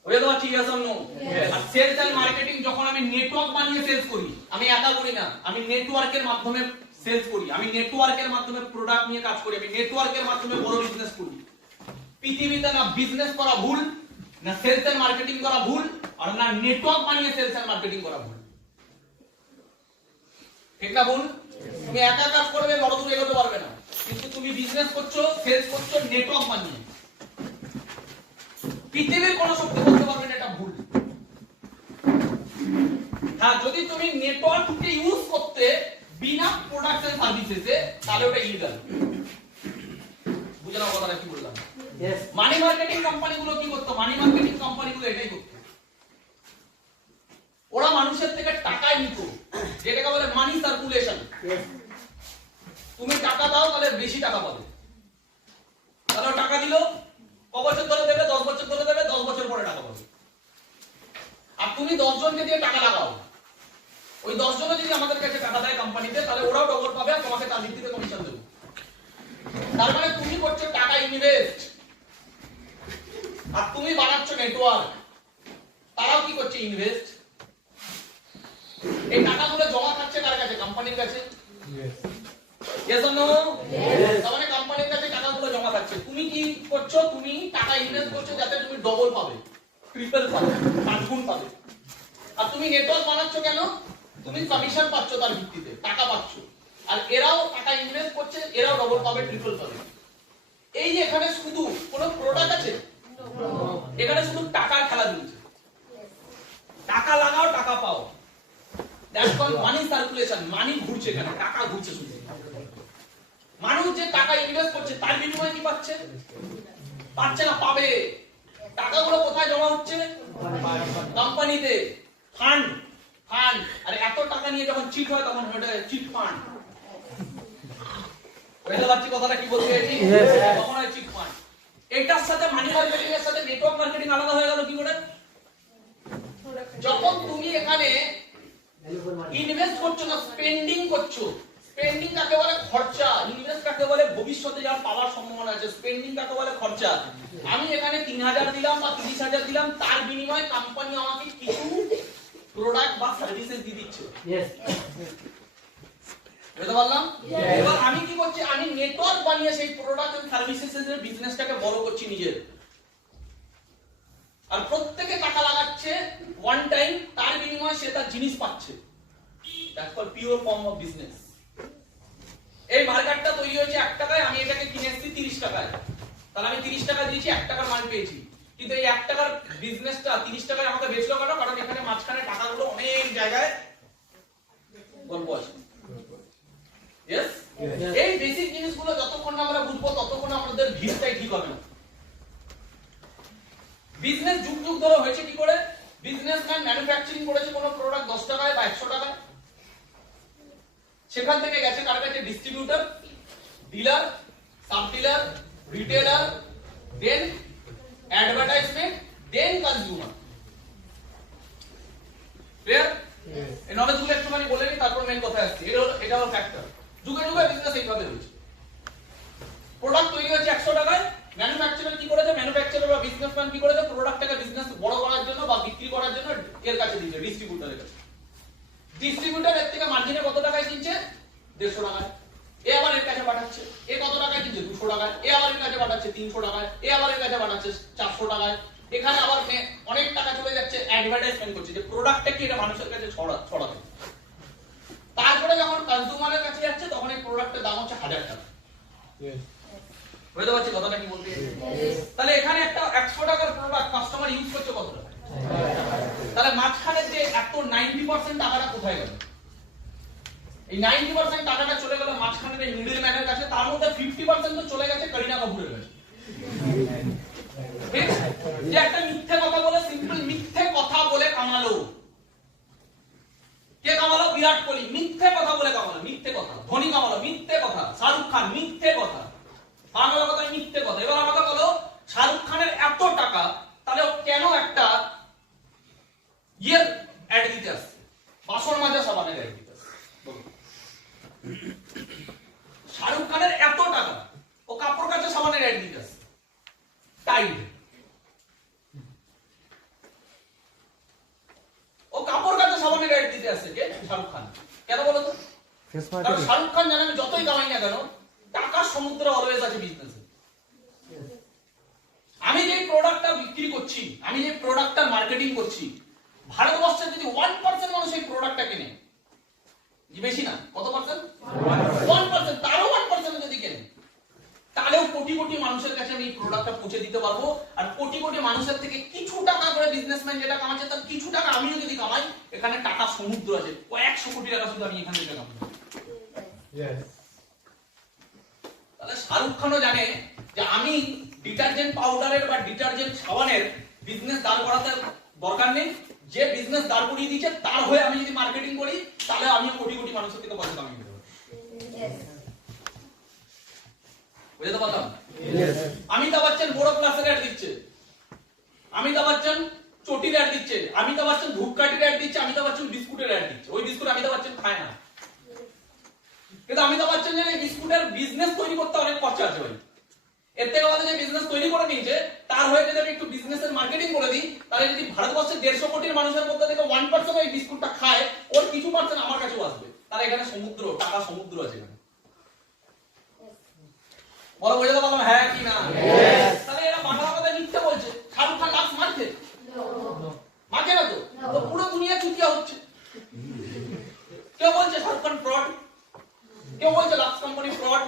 ওই তো ঠিক আছে নো? আর সেলস এন্ড মার্কেটিং যখন আমি নেটওয়ার্ক বানিয়ে সেলস করি, আমি একা করি না, আমি নেটওয়ার্কের মাধ্যমে সেলস করি, আমি নেটওয়ার্কের মাধ্যমে প্রোডাক্ট নিয়ে কাজ করি, আমি নেটওয়ার্কের মাধ্যমে বড় বিজনেস করি। পৃথিবীতে না বিজনেস করা ভুল, না সেলস এন্ড মার্কেটিং করা ভুল, আর না নেটওয়ার্ক বানিয়ে সেলস এন্ড মার্কেটিং করা ভুল। ঠিক না ভুল? তুমি একা কাজ করবে, বড় দূর এগোতে পারবে না। কিন্তু তুমি বিজনেস করছো, সেলস করছো নেটওয়ার্ক বানিয়ে, পৃথিবীর কোন শক্তি বলতে পারবে না এটা ভুল। হ্যাঁ, যদি তুমি নেটওয়ার্ককে ইউজ করতে বিনা প্রোডাক্ট এন্ড সার্ভিসেসে, তাহলে ওটা ইলিগাল। বুঝে নাও কথাটা কি বললাম। মানি মার্কেটিং কোম্পানিগুলো কি করতো? মানি মার্কেটিং কোম্পানিগুলো এটাই করতো, ওরা মানুষের থেকে টাকায় নিত, যেটাকে বলে মানি সার্কুলেশন। তুমি টাকা দাও তাহলে বেশি টাকা পাবে, তাহলে টাকা দিল, ক বছর ধরে দেবে? 10 বছর ধরে দেবে, 10 বছর পরে টাকা পাবে। আর তুমি 10 জনকে দিয়ে টাকা লাগাও, ওই 10 জনও যদি আমাদের কাছে টাকা দেয় কোম্পানিতে, তাহলে ওরাও ডবল পাবে আর তোমাকে তার ভিত্তিতে কমিশন দেবে। তার মানে তুমি করছো টাকা ইনভেস্ট, আর তুমি বানাচ্ছ নেটওয়ার্ক, তারাও কি করছে? ইনভেস্ট। এই টাকাগুলো জমা থাকছে কার কাছে? কোম্পানির কাছে। Yes or no? Yes. তার মানে কোম্পানির কাছে টাকাগুলো জমা থাকছে। তুমি কি করছো? তুমি টাকা ইনভেস্ট করছো যাতে তুমি ডবল পাবে, ট্রিপল পাবে, 5 গুণ পাবে। আর তুমি নেটওয়ার্ক বানাচ্ছো কেন? তুমি কমিশন পাচ্ছ, তার ভিত্তিতে টাকা পাচ্ছ। আর এরাও টাকা ইনভেস্ট করছে, এরাও ডবল পাবে, ট্রিপল পাবে। এই যে এখানে শুধু কোনো প্রোডাক্ট আছে? এখানে শুধু টাকার খেলা চলছে। টাকা লাগাও, টাকা পাও। That's called money circulation. Money ঘুরছে, এখানে টাকা ঘুরছে শুধু। মানুষ যে টাকা ইনভেস্ট করছে তার বিনিময়ে কি পাচ্ছে? পাচ্ছে না, পাবে। টাকাগুলো কোথায় জমা হচ্ছে? কোম্পানিতে। Fund, fund. আর এত টাকা নিয়ে যখন চিট হয় তখন ওটা চিট ফান্ড। বুঝতে পারছি কথাটা কি বলতে চাইছি? তখন হয় চিট ফান্ড। এটার সাথে মানি মার্কেটিং এর সাথে নেটওয়ার্ক মার্কেটিং আলাদা হয়ে গেল কি করে? যখন তুমি এখানে ইনভেস্ট করছো না, স্পেন্ডিং করছো। স্পেন্ডিং কাকে বলে? খরচা। ইনভেস্ট কাকে বলে? ভবিষ্যতে যা পাওয়ার সম্ভাবনা আছে। স্পেন্ডিং কাকে বলে? খরচা। আমি এখানে 3000 দিলাম বা 30000 দিলাম, তার বিনিময়ে কোম্পানি আমাকে কিছু প্রোডাক্ট বা সার্ভিসেস দিয়ে দিচ্ছে। বুঝতে পারলাম? এবার আমি কি করছি? আমি নেটওয়ার্ক বানিয়ে সেই প্রোডাক্ট এন্ড সার্ভিসেস এর বিজনেসটাকে বড় করছি নিজের। আর প্রত্যেকে টাকা লাগাচ্ছে ওয়ান টাইম, তার বিনিময়ে সে তার জিনিস পাচ্ছে। That's called pure form of business. এই মার্কেটটা তৈরি হয়েছে 1 টাকায়, আমি এটাকে কিনেছি 30 টাকায়। তাহলে আমি 30 টাকা দিয়েছি, 1 টাকার মাল পেয়েছি। কিন্তু এই 1 টাকার বিজনেসটা 30 টাকায় আমাকে বেচলো কেন? কারণ এখানে মাঝখানে টাকাগুলো অনেক জায়গায় গল্প আছে। ইয়েস? এই বেসিক জিনিসগুলো যতক্ষণ না আমরা বুঝবো ততক্ষণ আমাদের ভিতটাই ঠিক হবে না। বিজনেস যুগ যুগ ধরে হয়েছে কি করে? বিজনেসম্যান ম্যানুফ্যাকচারিং করেছে কোনো প্রোডাক্ট 10 টাকায় বা 100 টাকায়, সেখান থেকে গেছে কার কাছে? Distributor, dealer, sub dealer, retailer, then advertisement, then consumer. Clear? এই নলেজগুলো একটুখানি বলে নিই, তারপর মেইন কথা আসছে। এটা হলো ফ্যাক্টর। যুগে যুগে বিজনেস এইভাবে হয়েছে। প্রোডাক্ট তৈরি হয়েছে 100 টাকায়, ম্যানুফ্যাকচারার কি করেছে? ম্যানুফ্যাকচারার বা বিজনেসম্যান কি করেছে? প্রোডাক্টটাকে বিজনেস বড় করার জন্য বা বিক্রি করার জন্য এর কাছে দিয়েছে, ডিস্ট্রিবিউটরের কাছে। ডিস্ট্রিবিউটর এর থেকে মার্জিনে কত টাকায় কিনছে? 150 টাকায়। এ আবার এর কাছে পাঠাচ্ছে। এ কত টাকায় কিনছে? 200 টাকায়। এ আবার এর কাছে পাঠাচ্ছে 300 টাকায়। এ আবার এর কাছে পাঠাচ্ছে 400 টাকায়। এখানে আবার অনেক টাকা চলে যাচ্ছে অ্যাডভার্টাইজমেন্ট করছে যে প্রোডাক্টটা কি এটা মানুষের কাছে ছড়াবে। তারপরে যখন কনজিউমারের কাছে যাচ্ছে তখন এই প্রোডাক্টের দাম হচ্ছে 1000 টাকা। বুঝতে পারছি কথাটা কি বলতে? তাহলে এখানে একটা 100 টাকার প্রোডাক্ট কাস্টমার ইউজ করছে কত টাকা? তাহলে মাঝখানে যে এত 90% টাকাটা কোথায় গেল? এই 90% টাকাটা চলে গেল মাঝখানের এই মিডল ম্যানের কাছে। তার মধ্যে 50% তো চলে গেছে করিনা কাপুরের কাছে। ঠিক? যে একটা মিথ্যে কথা বলে, সিম্পল মিথ্যে কথা বলে কামালো। কে কামালো? বিরাট কোহলি। মিথ্যে কথা বলে কামালো, মিথ্যে কথা। ধোনি কামালো, মিথ্যে কথা। শাহরুখ খান, মিথ্যে কথা। বাংলা কথা, মিথ্যে কথা। এবার আমাকে বলো, শাহরুখ খানের এত টাকা, তাহলে কেন একটা ইয়ের অ্যাড দিতে আসছে? বাসন মাজা সাবানের অ্যাড দিতে আসছে। শাহরুখ খানের এত টাকা, ও কাপড় কাচা সাবানের অ্যাড দিতে আসছে। টাইড। ও কাপড় কাচা সাবানের অ্যাড দিতে আসছে কে? শাহরুখ খান। কেন বলো তো? কারণ শাহরুখ খান জানে আমি যতই কামাই না কেন, টাকার সমুদ্র অলওয়েজ আছে বিজনেসে। আমি যে প্রোডাক্টটা বিক্রি করছি, আমি যে প্রোডাক্টটা মার্কেটিং করছি, ভারতবর্ষে যদি 1% মানুষ এই প্রোডাক্টটা কেনে, বেশি না, কত পার্সেন্ট? 1%। তারও 1% যদি কেনে, তাহলেও কোটি কোটি মানুষের কাছে আমি এই প্রোডাক্টটা পৌঁছে দিতে পারবো। আর কোটি কোটি মানুষের থেকে কিছু টাকা করে বিজনেসম্যান যেটা কামাচ্ছে, তার কিছু টাকা আমিও যদি কামাই, এখানে টাকা সমুদ্র আছে। কয়েকশো কোটি টাকা শুধু আমি এখান থেকে কামাই। তাহলে শাহরুখ খানও জানে যে আমি ডিটারজেন্ট পাউডারের বা ডিটারজেন্ট সাবানের বিজনেস দাঁড় করাতে দরকার নেই, যে বিজনেস দাঁড় করিয়ে দিয়েছে তার হয়ে আমি যদি মার্কেটিং করি তাহলে আমিও কোটি কোটি মানুষের থেকে পয়সা কামিয়ে নেব। বুঝতে পারলাম? অমিতাভ বচ্চন বড় ক্লাসের অ্যাড দিচ্ছে, অমিতাভ বচ্চন চটির অ্যাড দিচ্ছে, অমিতাভ বচ্চন ধূপকাঠির অ্যাড দিচ্ছে, অমিতাভ বচ্চন বিস্কুটের অ্যাড দিচ্ছে। ওই বিস্কুট অমিতাভ বচ্চন খায় না, কিন্তু অমিতাভ বচ্চন জানে বিস্কুটের বিজনেস তৈরি করতে অনেক খরচা আছে ভাই। এর থেকে ভালো যে বিজনেস তৈরি করে নিয়েছে তার হয়ে যদি আমি একটু বিজনেসের মার্কেটিং করে দিই, তাহলে যদি ভারতবর্ষের 150 কোটির মানুষের মধ্যে থেকে 1% এই বিস্কুটটা খায়, ওর কিছু পার্সেন্ট আমার কাছেও আসবে। তার এখানে সমুদ্র, টাকা সমুদ্র আছে এখানে। বলো বুঝতে পারলাম? হ্যাঁ কি না? তাহলে এরা বাংলা কথা মিথ্যে বলছে। শাহরুখ খান লাক্স মারছে? মারছে না তো? তো পুরো দুনিয়া চুতিয়া হচ্ছে। কেউ বলছে শাহরুখ খান ফ্রড, কেউ বলছে লাক্স কোম্পানি ফ্রড।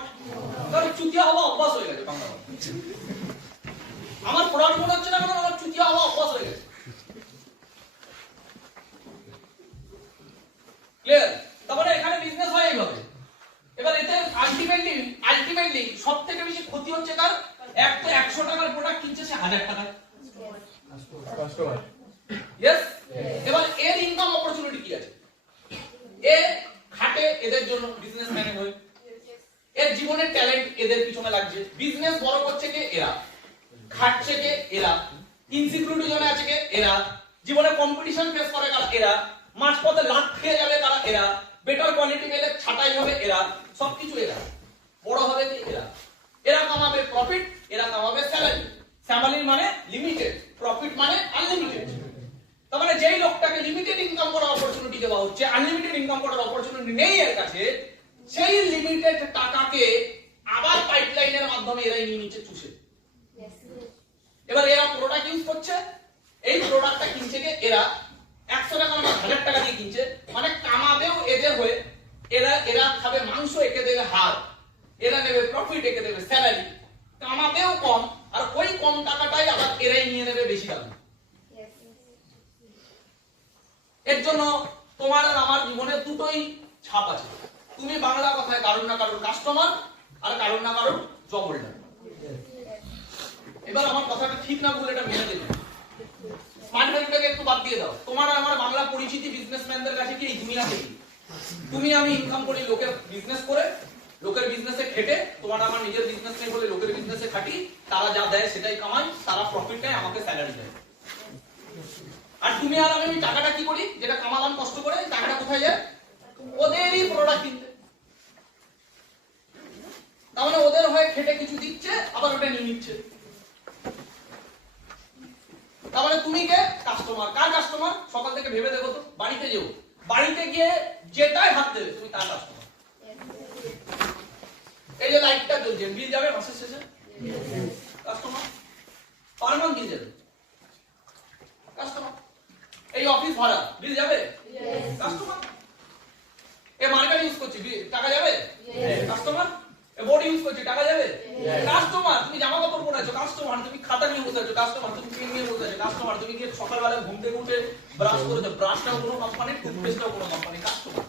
কারণ চুতিয়া হওয়া অভ্যাস হয়ে গেছে বাংলা কথা। আমার ফ্রড মনে হচ্ছে না, কারণ আমার চুতিয়া হওয়া অভ্যাস হয়ে গেছে। ক্লিয়ার? তারপরে এখানে বিজনেস হয় এইভাবে। এবার এতে আলটিমেটলি সবথেকে বেশি ক্ষতি হচ্ছে কার? এক তো 100 টাকার প্রোডাক্ট কিনছে সে 1000 টাকায়। কাস্টমার। यस? এবার এর ইনকাম অপরচুনিটি কি আছে? এ খাটে এদের জন্য বিজনেসম্যান হয়ে, এর জীবনের ট্যালেন্ট এদের পিছনে লাগছে, বিজনেস বড় করছে কে? এরা। খাটছে কে? এরা। ইনসিকিউরিটি জোনে আছে কে? এরা। জীবনে কম্পিটিশন ফেস করে কারা? এরা। মাঝপথে লাখ খেয়ে যাবে কারা? এরা। বেটার কোয়ালিটি পেলে ছাঁটাই হবে এরা। সবকিছু এরা। বড় হবে কি? এরা। এরা কামাবে প্রফিট, এরা কামাবে স্যালারি। স্যালারি মানে লিমিটেড, প্রফিট মানে আনলিমিটেড। তার মানে যেই লোকটাকে লিমিটেড ইনকাম করার অপরচুনিটি দেওয়া হচ্ছে, আনলিমিটেড ইনকাম করার অপরচুনিটি নেই এর কাছে, সেই লিমিটেড টাকাকে আবার পাইপলাইনের মাধ্যমে এরাই নিয়ে নিচ্ছে চুষে। এবার এরা প্রোডাক্ট ইউজ করছে, এই প্রোডাক্টটা কিনছে কে? এরা। 100 টাকা না 1000 টাকা দিয়ে কিনছে, মানে কামাবেও এদের হয়ে। এরা খাবে মাংস, একে দেবে হাড়, এরা নেবে প্রফিট, একে দেবে স্যালারি। কামাবেও কম, আর ওই কম টাকাটাই আবার এরাই নিয়ে নেবে বেশি দামে। এর জন্য তোমার আর আমার জীবনে দুটোই ছাপ আছে। তুমি বাংলা কথায় কারণ না কারণ কাস্টমার, আর কারণ না কারণ জব হোল্ডার। এবার আমার কথাটা ঠিক না বলে এটা মেনে দেবে। স্মার্ট ভ্যালুটাকে একটু বাদ দিয়ে দাও। তোমার আর আমার বাংলা পরিচিতি বিজনেসম্যানদের কাছে কি এই দুনিয়াতে কি? তুমি আমি ইনকাম করি লোকের বিজনেস করে, লোকের বিজনেসে খেটে। তোমার আমার নিজের বিজনেস নেই বলে লোকের বিজনেসে খাটি, তারা যা দেয় সেটাই কামাই, তারা প্রফিট নেয়, আমাকে স্যালারি দেয়। আর তুমি আর আমি টাকাটা কি করি? যেটা কামালাম কষ্ট করে, টাকাটা কোথায় যায়? ওদেরই প্রোডাক্ট কিনতে। তার মানে ওদের হয়ে খেটে কিছু দিচ্ছে, আবার ওটা নিয়ে নিচ্ছে। তার মানে তুমি কে? কাস্টমার। কার কাস্টমার? সকাল থেকে ভেবে দেখো তো, বাড়িতে যেও, বাড়িতে গিয়ে যেটাই হাত দেবে তুমি তার কাস্টমার। এই যে লাইটটা জ্বলছে, বিল যাবে মাসের শেষে? কাস্টমার। পার মান্থ বিল যাবে, কাস্টমার। এই অফিস ভাড়া বিল যাবে? কাস্টমার। এই মার্কেট ইউজ করছি, টাকা যাবে? কাস্টমার। এই বোর্ড ইউজ করছি, টাকা যাবে? কাস্টমার। তুমি জামা কাপড় পরে আছো, কাস্টমার। তুমি খাতা নিয়ে বসে আছো, কাস্টমার। তুমি পেন নিয়ে বসে আছো, কাস্টমার। তুমি গিয়ে সকালবেলা ঘুম থেকে উঠে ব্রাশ করেছো, ব্রাশটাও কোনো কোম্পানি, টুথপেস্টটাও কোনো কোম্পানি, কাস্টমার।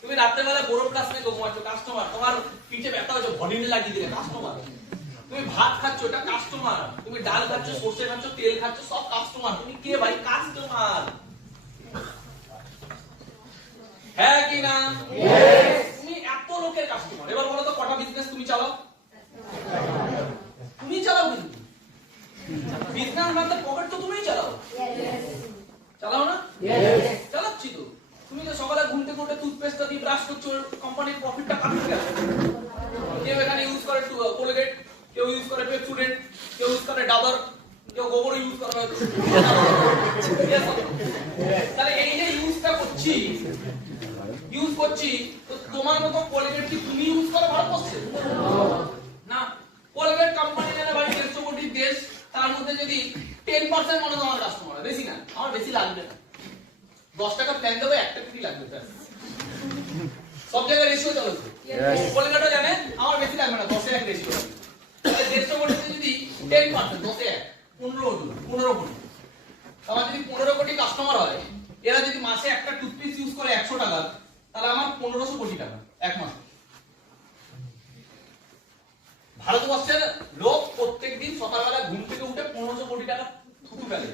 তুমি রাত্রেবেলা গরম ক্লাস নিয়ে ঘুমাচ্ছো, কাস্টমার। তোমার পিঠে ব্যথা হচ্ছে, ভলিনি লাগিয়ে দিলে, কাস্টমার। তুমি ভাত খাচ্ছ, এটা কাস্টমার। তুমি ডাল খাচ্ছ, সরষে খাচ্ছ, তেল খাচ্ছ, সব কাস্টমার। তুমি কে ভাই? কাস্টমার। হ্যাঁ কি না? তুমি এত লোকের কাস্টমার। এবার বলো তো কটা বিজনেস তুমি চালাও? তুমি চালাও, কিন্তু বিজনেস মানে পকেট তো তুমিই চালাও। চালাও না? চালাচ্ছি তো। তুমি তো সকালে ঘুম থেকে উঠে টুথপেস্টটা দিয়ে ব্রাশ করছো, কোম্পানির প্রফিটটা কাটতে গেছে। কেউ এখানে ইউজ করে কোলগেট, কেউ ইউজ করে পেপসুডেন্ট, কেউ ইউজ করে ডাবর, কেউ গোবর ইউজ করে হয়তো। তাহলে এই যে ইউজটা করছি, তো তোমার মতো কোলগেট কি তুমি ইউজ করো ভারতবর্ষে? না। কোলগেট কোম্পানি জানে ভাই 150 কোটির দেশ, তার মধ্যে যদি 10% মানুষ আমার কাস্টমার, বেশি না, আমার বেশি লাগবে না। 10 টাকা প্ল্যান দেবো, 1 টাকা কি লাগবে? সব জায়গায় রেশিও চলছে। কোলগেটও জানে আমার বেশি লাগবে না, 10 এর 1 রেশিও লাগবে। তাহলে 150 কোটিতে যদি 10%, 10 এ 1, 15 কোটি। আমার যদি 15 কোটি কাস্টমার হয়, এরা যদি মাসে একটা টুথপেস্ট ইউজ করে 100 টাকা, তাহলে আমার 1500 কোটি টাকা। এক মাস। ভারতবর্ষের লোক প্রত্যেকদিন সকালবেলা ঘুম থেকে উঠে 1500 কোটি টাকা থুতু ফেলে।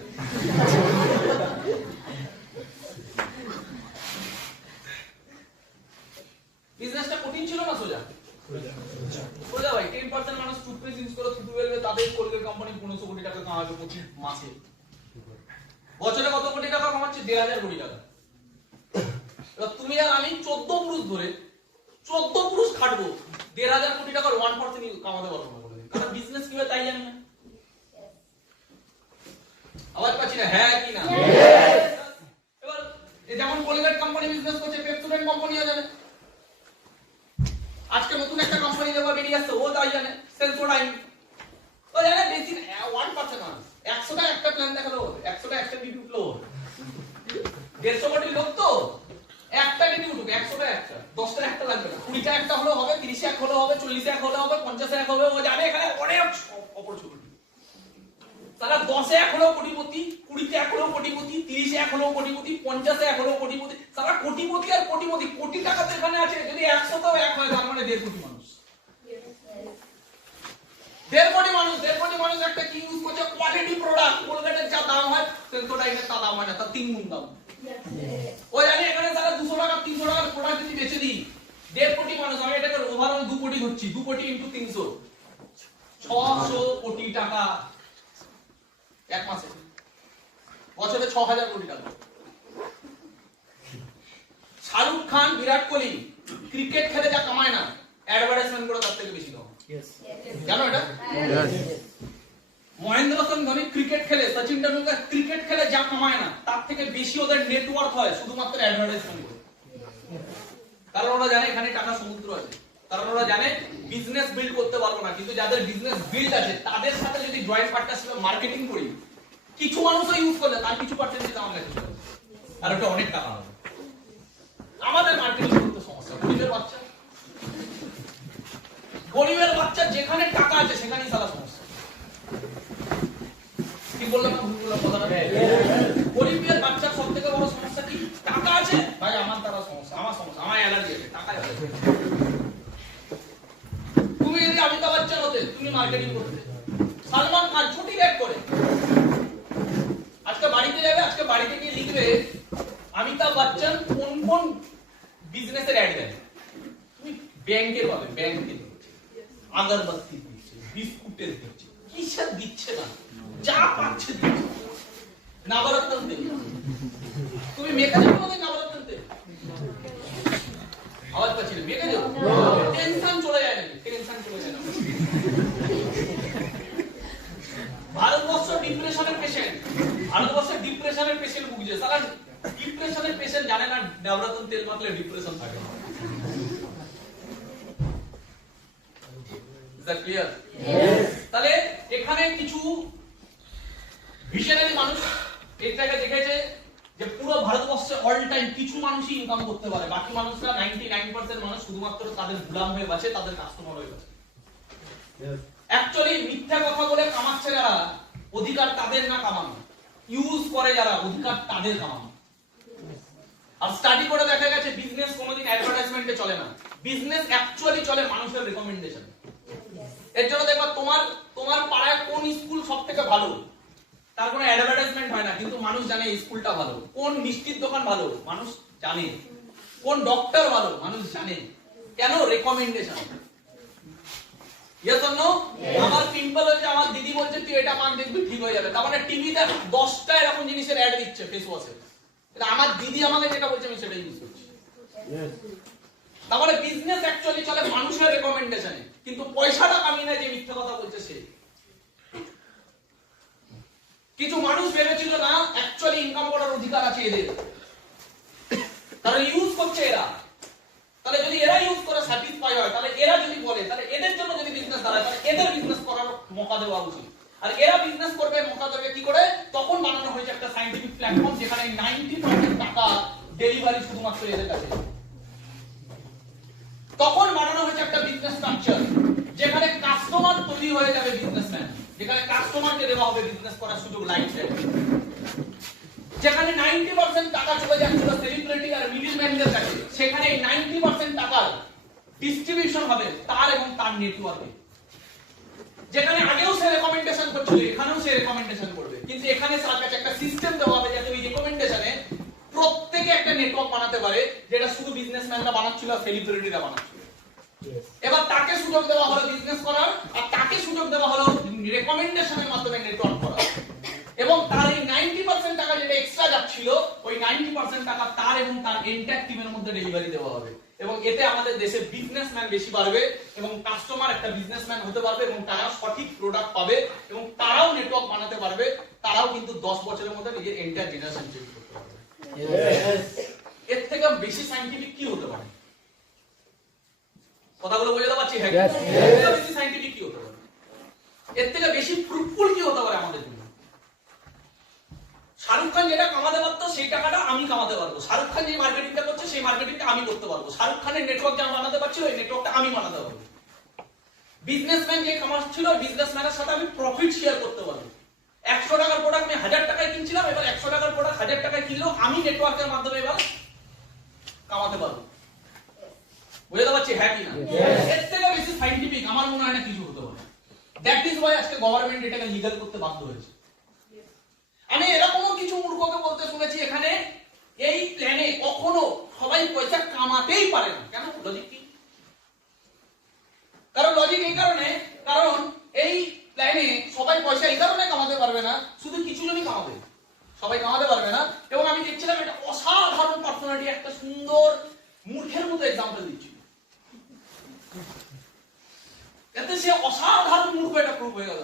বিজনেসটা কঠিন ছিল না সোজা? সোজা ভাই। 10% মানুষ টুথপেস্ট ইউজ করে থুতু ফেলবে, তাদের কোলগেট কোম্পানি 1500 কোটি টাকা কামাবে প্রতি মাসে। বছরে কত কোটি টাকা কামাচ্ছে? 1000 কোটি টাকা। এবার তুমি আর আমি 14 পুরুষ ধরে 14 পুরুষ খাটবো, 1000 কোটি টাকার 1% কামাতে পারবো না। কারণ বিজনেস কি হয় তাই জানি না। আওয়াজ পাচ্ছি না? হ্যাঁ কি না? এবার যেমন কোলগেট কোম্পানি বিজনেস করছে, পেপসোডেন্ট কোম্পানিও জানে। আজকে নতুন একটা কোম্পানি দেওয়া বেরিয়ে আসছে, ও তাই জানে। সেলফোডাইন ও জানে। বেশি 1% মানুষ 100টা একটা প্ল্যান দেখালো, 100টা একটা ডিউটি উঠলো। 150 কোটি লোক তো একটা ডিউটি উঠুক, 100টা একটা, 10টা একটা লাগবে না। 20টা একটা হলেও হবে, 30 এক হলেও হবে, 40 এক হলেও হবে, 50 এক হবে। ও জানে এখানে অনেক অপরচুনিটি। তাহলে 10 এক হলেও কোটিপতি, 20 এক হলেও কোটিপতি, 30 এক হলেও কোটিপতি, 50 এক হলেও কোটিপতি। সারা কোটিপতি আর কোটিপতি, কোটি টাকা তো এখানে আছে। যদি 100টাও এক হয় তার মানে 1.5 কোটি মানুষ। 1.5 কোটি মানুষ, 1.5 কোটি মানুষ একটা কি ইউজ করছে? Quality product. কোলগেটের যা দাম হয় সেলফোডাইনের তা দাম হয় না, তার 3 গুণ দাম। ও জানি এখানে তারা 200 টাকা 300 টাকার প্রোডাক্ট যদি বেচে দিই, 1.5 কোটি মানুষ, আমি এটাকে ওভারঅল 2 কোটি ধরছি। 2 কোটি ইনটু 300, 600 কোটি টাকা এক মাসে। বছরে 6000 কোটি টাকা। শাহরুখ খান, বিরাট কোহলি ক্রিকেট খেলে যা কামায় না, অ্যাডভার্টাইজমেন্ট করে তার থেকে বেশি কামায়। জানো এটা? মহেন্দ্র সিং ধোনি ক্রিকেট খেলে, সচিন টেন্ডুলকার ক্রিকেট খেলে যা কামায় না, তার থেকে বেশি ওদের নেটওয়ার্ক হয় শুধুমাত্র অ্যাডভার্টাইজমেন্ট করে। কারণ ওরা জানে এখানে টাকা সমুদ্র আছে। কারণ ওরা জানে বিজনেস বিল্ড করতে পারবো না, কিন্তু যাদের বিজনেস বিল্ড আছে তাদের সাথে যদি জয়েন্ট পার্টনারশিপে মার্কেটিং করি, কিছু মানুষও ইউজ করলে তার কিছু পার্সেন্টেজ আমার কাছে যাবে, আর ওটা অনেক টাকা হবে। আমাদের মার্কেটিং করতে সমস্যা। গরিবের বাচ্চা যেখানে টাকা আছে সেখানেই সারা সমস্যা। কি বললাম না? ভুল বললাম কথাটা? গরিবের বাচ্চার সব থেকে বড় সমস্যা কি? টাকা আছে ভাই, আমার দ্বারা সমস্যা, আমার সমস্যা, আমার অ্যালার্জি আছে, টাকায় আছে। তুমি যদি অমিতাভ বচ্চন হতে, তুমি মার্কেটিং করতে। সালমান খান ছুটি ব্যাগ করে আজকে বাড়িতে যাবে, আজকে বাড়িতে গিয়ে লিখবে অমিতাভ বচ্চন কোন কোন বিজনেসের অ্যাড দেয়। তুমি ব্যাংকের পাবে, ব্যাংকের আগরবাতি দিচ্ছে, বিস্কুটের দিচ্ছে, কিসের দিচ্ছে না, যা পাচ্ছে দিচ্ছে। নবরত্ন তেল, তুমি মেখে যাবো না নবরত্ন তেল? আওয়াজ পাচ্ছি না? মেখে যাবো, টেনশন চলে যায় নাকি? টেনশন চলে যায় না। ভারতবর্ষ ডিপ্রেশনের পেশেন্ট, ভারতবর্ষের ডিপ্রেশনের পেশেন্ট ভুগছে। সারা ডিপ্রেশনের পেশেন্ট জানে না নবরত্ন তেল মাখলে ডিপ্রেশন থাকে না। Is that clear? Yes. তাহলে এখানে কিছু ভিশনারি মানুষ এটাকে দেখেছে যে পুরো ভারতবর্ষে অল টাইম কিছু মানুষই ইনকাম করতে পারে, বাকি মানুষরা 99% মানুষ শুধুমাত্র তাদের গোলাম হয়ে বাঁচে, তাদের কাস্টমার হয়ে বাঁচে। অ্যাকচুয়ালি মিথ্যা কথা বলে কামাচ্ছে যারা, অধিকার তাদের না কামানো। ইউজ করে যারা, অধিকার তাদের কামানো। আর স্টাডি করে দেখা গেছে বিজনেস কোনোদিন অ্যাডভার্টাইজমেন্টে চলে না। বিজনেস অ্যাকচুয়ালি চলে মানুষের রেকমেন্ডেশন। এর জন্য দেখবা তোমার পাড়ায় কোন স্কুল সবথেকে ভালো, তার কোনো অ্যাডভার্টাইজমেন্ট হয় না, কিন্তু মানুষ জানে এই স্কুলটা ভালো। কোন মিষ্টির দোকান ভালো, মানুষ জানে। কোন ডক্টর ভালো, মানুষ জানে। কেন? রেকমেন্ডেশন। Yes or no? আমার পিম্পল হচ্ছে, আমার দিদি বলছে তুই এটা মাখ দেখবি ঠিক হয়ে যাবে। তার মানে টিভিতে 10টা এরকম জিনিসের অ্যাড দিচ্ছে ফেস ওয়াশে, এটা আমার দিদি আমাকে যেটা বলছে আমি সেটাই ইউজ করছি। তার মানে বিজনেস অ্যাকচুয়ালি চলে মানুষের রেকমেন্ডেশনে, কিন্তু পয়সাটা কামিয়ে নেয় যে মিথ্যা কথা বলছে সে। কিছু মানুষ ভেবেছিল না অ্যাকচুয়ালি ইনকাম করার অধিকার আছে এদের, তারা ইউজ করছে এরা। তাহলে যদি এরা ইউজ করে স্যাটিসফাই হয়, তাহলে এরা যদি বলে, তাহলে এদের জন্য যদি বিজনেস দাঁড়ায়, তাহলে এদের বিজনেস করার মৌকা দেওয়া উচিত। আর এরা বিজনেস করবে, মৌকা দেবে কি করে? তখন বানানো হয়েছে একটা সায়েন্টিফিক প্ল্যাটফর্ম, যেখানে 90% টাকা ডেলিভারি শুধুমাত্র এদের কাছে। তখন বানানো হয়েছে একটা বিজনেস স্ট্রাকচার, যেখানে কাস্টমার তৈরি হয়ে যাবে বিজনেসম্যান, যেখানে কাস্টমারকে দেওয়া হবে বিজনেস করার সুযোগ লাইফ টাইম। যেখানে 90% টাকা চলে যাচ্ছিল সেলিব্রিটি আর মিডলম্যানদের কাছে, সেখানে 90% টাকার ডিস্ট্রিবিউশন হবে তার এবং তার নেটওয়ার্কে। যেখানে আগেও সে রেকমেন্ডেশন করছিল এখানেও সে রেকমেন্ডেশন করবে, কিন্তু এখানে তার কাছে একটা সিস্টেম দেওয়া হবে যাতে ওই রেকমেন্ডেশনে প্রত্যেকে একটা নেটওয়ার্ক বানাতে পারে, যেটা শুধু বিজনেসম্যানরা বানাচ্ছিল আর সেলিব্রিটিরা বানাচ্ছিল। এবার তাকে সুযোগ দেওয়া হলো বিজনেস করার, আর তাকে সুযোগ দেওয়া হলো রেকমেন্ডেশনের মাধ্যমে নেটওয়ার্ক করার। এবং তার এই 90% টাকা যেটা এক্সট্রা যাচ্ছিল, ওই 90% টাকা তার এবং তার এন্টায়ার টিমের মধ্যে ডেলিভারি দেওয়া হবে। এবং এতে আমাদের দেশে বিজনেসম্যান বেশি বাড়বে এবং কাস্টমার একটা বিজনেসম্যান হতে পারবে এবং তারা সঠিক প্রোডাক্ট পাবে এবং তারাও নেটওয়ার্ক বানাতে পারবে, তারাও কিন্তু 10 বছরের মধ্যে নিজের এন্টায়ার জেনারেশন চেঞ্জ করতে পারবে। এর থেকে বেশি সায়েন্টিফিক কি হতে পারে? কথাগুলো বোঝাতে পারছি? হ্যাঁ, এর থেকে বেশি সায়েন্টিফিক কি হতে পারে? এর থেকে বেশি ফ্রুটফুল কি হতে পারে আমাদের জন্য? শাহরুখ খান যেটা কামাতে পারতো সেই টাকাটা আমি কামাতে পারবো। শাহরুখ খান যে মার্কেটিংটা করছে সেই মার্কেটিংটা আমি করতে পারবো। শাহরুখ খানের নেটওয়ার্ক যা বানাতে পারছিল ওই নেটওয়ার্কটা আমি বানাতে পারবো। বিজনেসম্যান যে কামাচ্ছিল বিজনেসম্যানের সাথে আমি প্রফিট শেয়ার করতে পারবো। 100 টাকার প্রোডাক্ট আমি 1000 টাকায় কিনছিলাম, এবার 100 টাকার প্রোডাক্ট 1000 টাকায় কিনলেও আমি নেটওয়ার্কের মাধ্যমে এবার কামাতে পারবো। বুঝতে পারছি? হ্যাঁ কি না? এর থেকে বেশি সায়েন্টিফিক আমার মনে হয় না কিছু হতে পারে। দ্যাট ইজ ওয়াই আজকে গভর্নমেন্ট এটাকে লিগ্যাল করতে বাধ্য হয়েছে। আমি এরকমও কিছু মূর্খকে বলতে শুনেছি এখানে এই প্ল্যানে কখনো সবাই পয়সা কামাতেই পারে না। কেন? লজিক কি? কারণ লজিক এই কারণে, কারণ এই প্ল্যানে সবাই পয়সা এই কারণে কামাতে পারবে না, শুধু কিছু জনই কামাবে, সবাই কামাতে পারবে না। এবং আমি দেখছিলাম একটা অসাধারণ পার্সোনালিটি একটা সুন্দর মূর্খের মতো এক্সাম্পল দিচ্ছিল। এতে সে অসাধারণ মূর্খ এটা প্রুভ হয়ে গেল।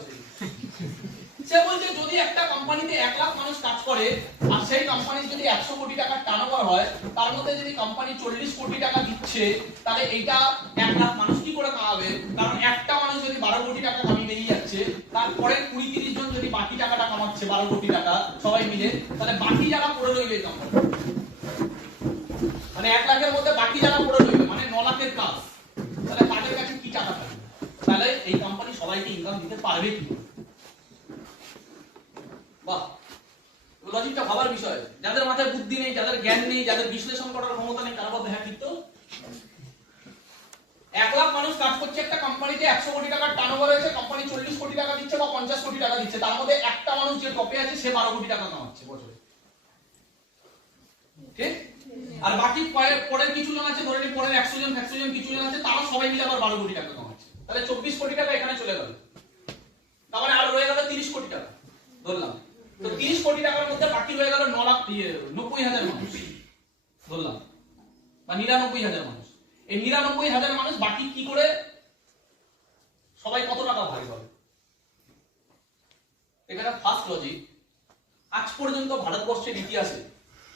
সে বলছে যদি একটা কোম্পানিতে 1 লাখ মানুষ কাজ করে আর সেই কোম্পানির যদি 100 কোটি টাকার টার্নওভার হয়, তার মধ্যে যদি কোম্পানি 40 কোটি টাকা দিচ্ছে, তাহলে এইটা 1 লাখ মানুষ কি করে কামাবে? কারণ একটা মানুষ যদি 12 কোটি টাকা কামিয়ে বেরিয়ে যাচ্ছে, তারপরে 20-30 জন যদি বাকি টাকাটা কামাচ্ছে 12 কোটি টাকা সবাই মিলে, তাহলে বাকি যারা পড়ে রইবে কোম্পানি, মানে 1 লাখের মধ্যে বাকি যারা পড়ে রইবে মানে 9 লাখের কাজ, তাহলে তাদের কাছে কি টাকা থাকবে? তাহলে এই কোম্পানি সবাইকে ইনকাম দিতে পারবে কি? বাহ, লজিকটা ভাবার বিষয়। যাদের মাথায় বুদ্ধি নেই, যাদের জ্ঞান নেই, যাদের বিশ্লেষণ করার ক্ষমতা নেই, তারা বলবে হ্যাঁ ঠিক তো। 1 লাখ মানুষ কাজ করছে একটা কোম্পানিতে, 100 কোটি টাকার টার্নওভার হয়েছে, কোম্পানি 40 কোটি টাকা দিচ্ছে বা 50 কোটি টাকা দিচ্ছে, তার মধ্যে একটা মানুষ যে টপে আছে সে 12 কোটি টাকা কামাচ্ছে বছরে, ঠিক? আর বাকি পরের কিছু জন আছে, ধরে নিই পরের 100 জন কিছু জন আছে, তারা সবাই মিলে আবার 12 কোটি টাকা কামাচ্ছে, তাহলে 24 কোটি টাকা এখানে চলে গেল। তার মানে আর রয়ে গেল 30 কোটি টাকা ধরলাম। তো 30 কোটি টাকার মধ্যে বাকি রয়ে গেল 90,000 মানুষ ধরলাম, বা 99,000 মানুষ। এই 99,000 মানুষ বাকি কি করে সবাই কত টাকা ভাগ পাবে? এখানে ফার্স্ট লজিক, আজ পর্যন্ত ভারতবর্ষের ইতিহাসে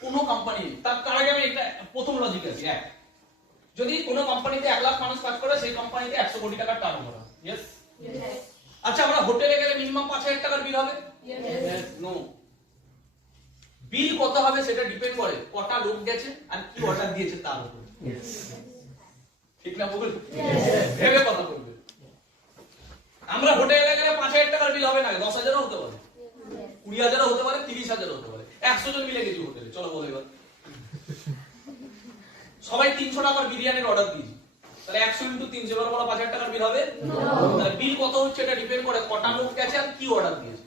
কোনো কোম্পানি, তার আগে আমি একটা প্রথম লজিক আছে, এক, যদি কোনো কোম্পানিতে 1 লাখ মানুষ কাজ করে সেই কোম্পানিতে 100 কোটি টাকার টার্নওভার হয়, ইয়েস? আচ্ছা, আমরা হোটেলে গেলে মিনিমাম 5,000 টাকার বিল হবে? নো। বিল কত হবে সেটা ডিপেন্ড করে কটা লোক গেছে আর কি অর্ডার দিয়েছে তার উপর, ঠিক না বল? ভেবে কথা বলবে। আমরা হোটেলে গেলে 5,000 টাকার বিল হবে না, 10,000ও হতে পারে, 20,000ও হতে পারে, 30,000ও হতে পারে। 100 জন মিলে গেছি হোটেলে, চলো বলো এবার সবাই 300 টাকার বিরিয়ানির অর্ডার দিয়েছি, তাহলে 100 × 300 এবার বলো 5,000 টাকার বিল হবে? তাহলে বিল কত হচ্ছে এটা ডিপেন্ড করে কটা লোক গেছে আর কি অর্ডার দিয়েছে।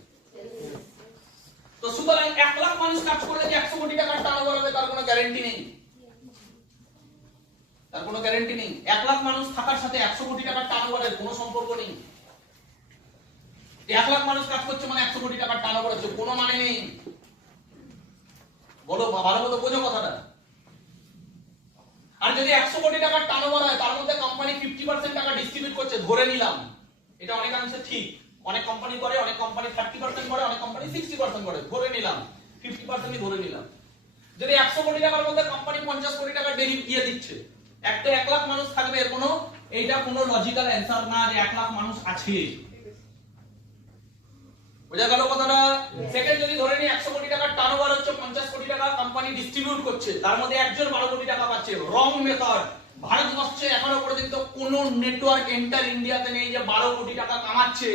তো সুতরাং 1 লাখ মানুষ কাজ করলে যে 100 কোটি টাকার টার্নওভার হবে তার কোনো গ্যারান্টি নেই, তার কোনো গ্যারান্টি নেই। 1 লাখ মানুষ থাকার সাথে 100 কোটি টাকার টার্নওভারের কোনো সম্পর্ক নেই। 1 লাখ মানুষ কাজ করছে মানে 100 কোটি টাকার টার্নওভার হচ্ছে, কোনো মানে নেই। বলো, ভালো মতো বোঝো কথাটা। আর যদি 100 কোটি টাকার টার্নওভার হয় তার মধ্যে কোম্পানি 50% টাকা ডিস্ট্রিবিউট করছে, ধরে নিলাম, এটা অনেকাংশে ঠিক, অনেক কোম্পানি করে, অনেক কোম্পানি 30% করে, অনেক কোম্পানি 60% করে, ধরে নিলাম 50%ই ধরে নিলাম। যদি 100 কোটি টাকার মধ্যে কোম্পানি 50 কোটি টাকা দিয়ে দিচ্ছে, একটা 1 লাখ মানুষ থাকবে, এর কোনো, এইটা কোনো লজিক্যাল অ্যানসার না যে 1 লাখ মানুষ আছে। বোঝা গেল কথাটা? সেকেন্ড, যদি ধরে নিই 100 কোটি টাকার টার্নওভার হচ্ছে, 50 কোটি টাকা কোম্পানি ডিস্ট্রিবিউট করছে, তার মধ্যে একজন 12 কোটি টাকা পাচ্ছে, রং মেথড। ভারতবর্ষে এখনো পর্যন্ত কোন নেটওয়ার্ক এন্টার ইন্ডিয়াতে নেই যে 12 কোটি টাকা কামাচ্ছে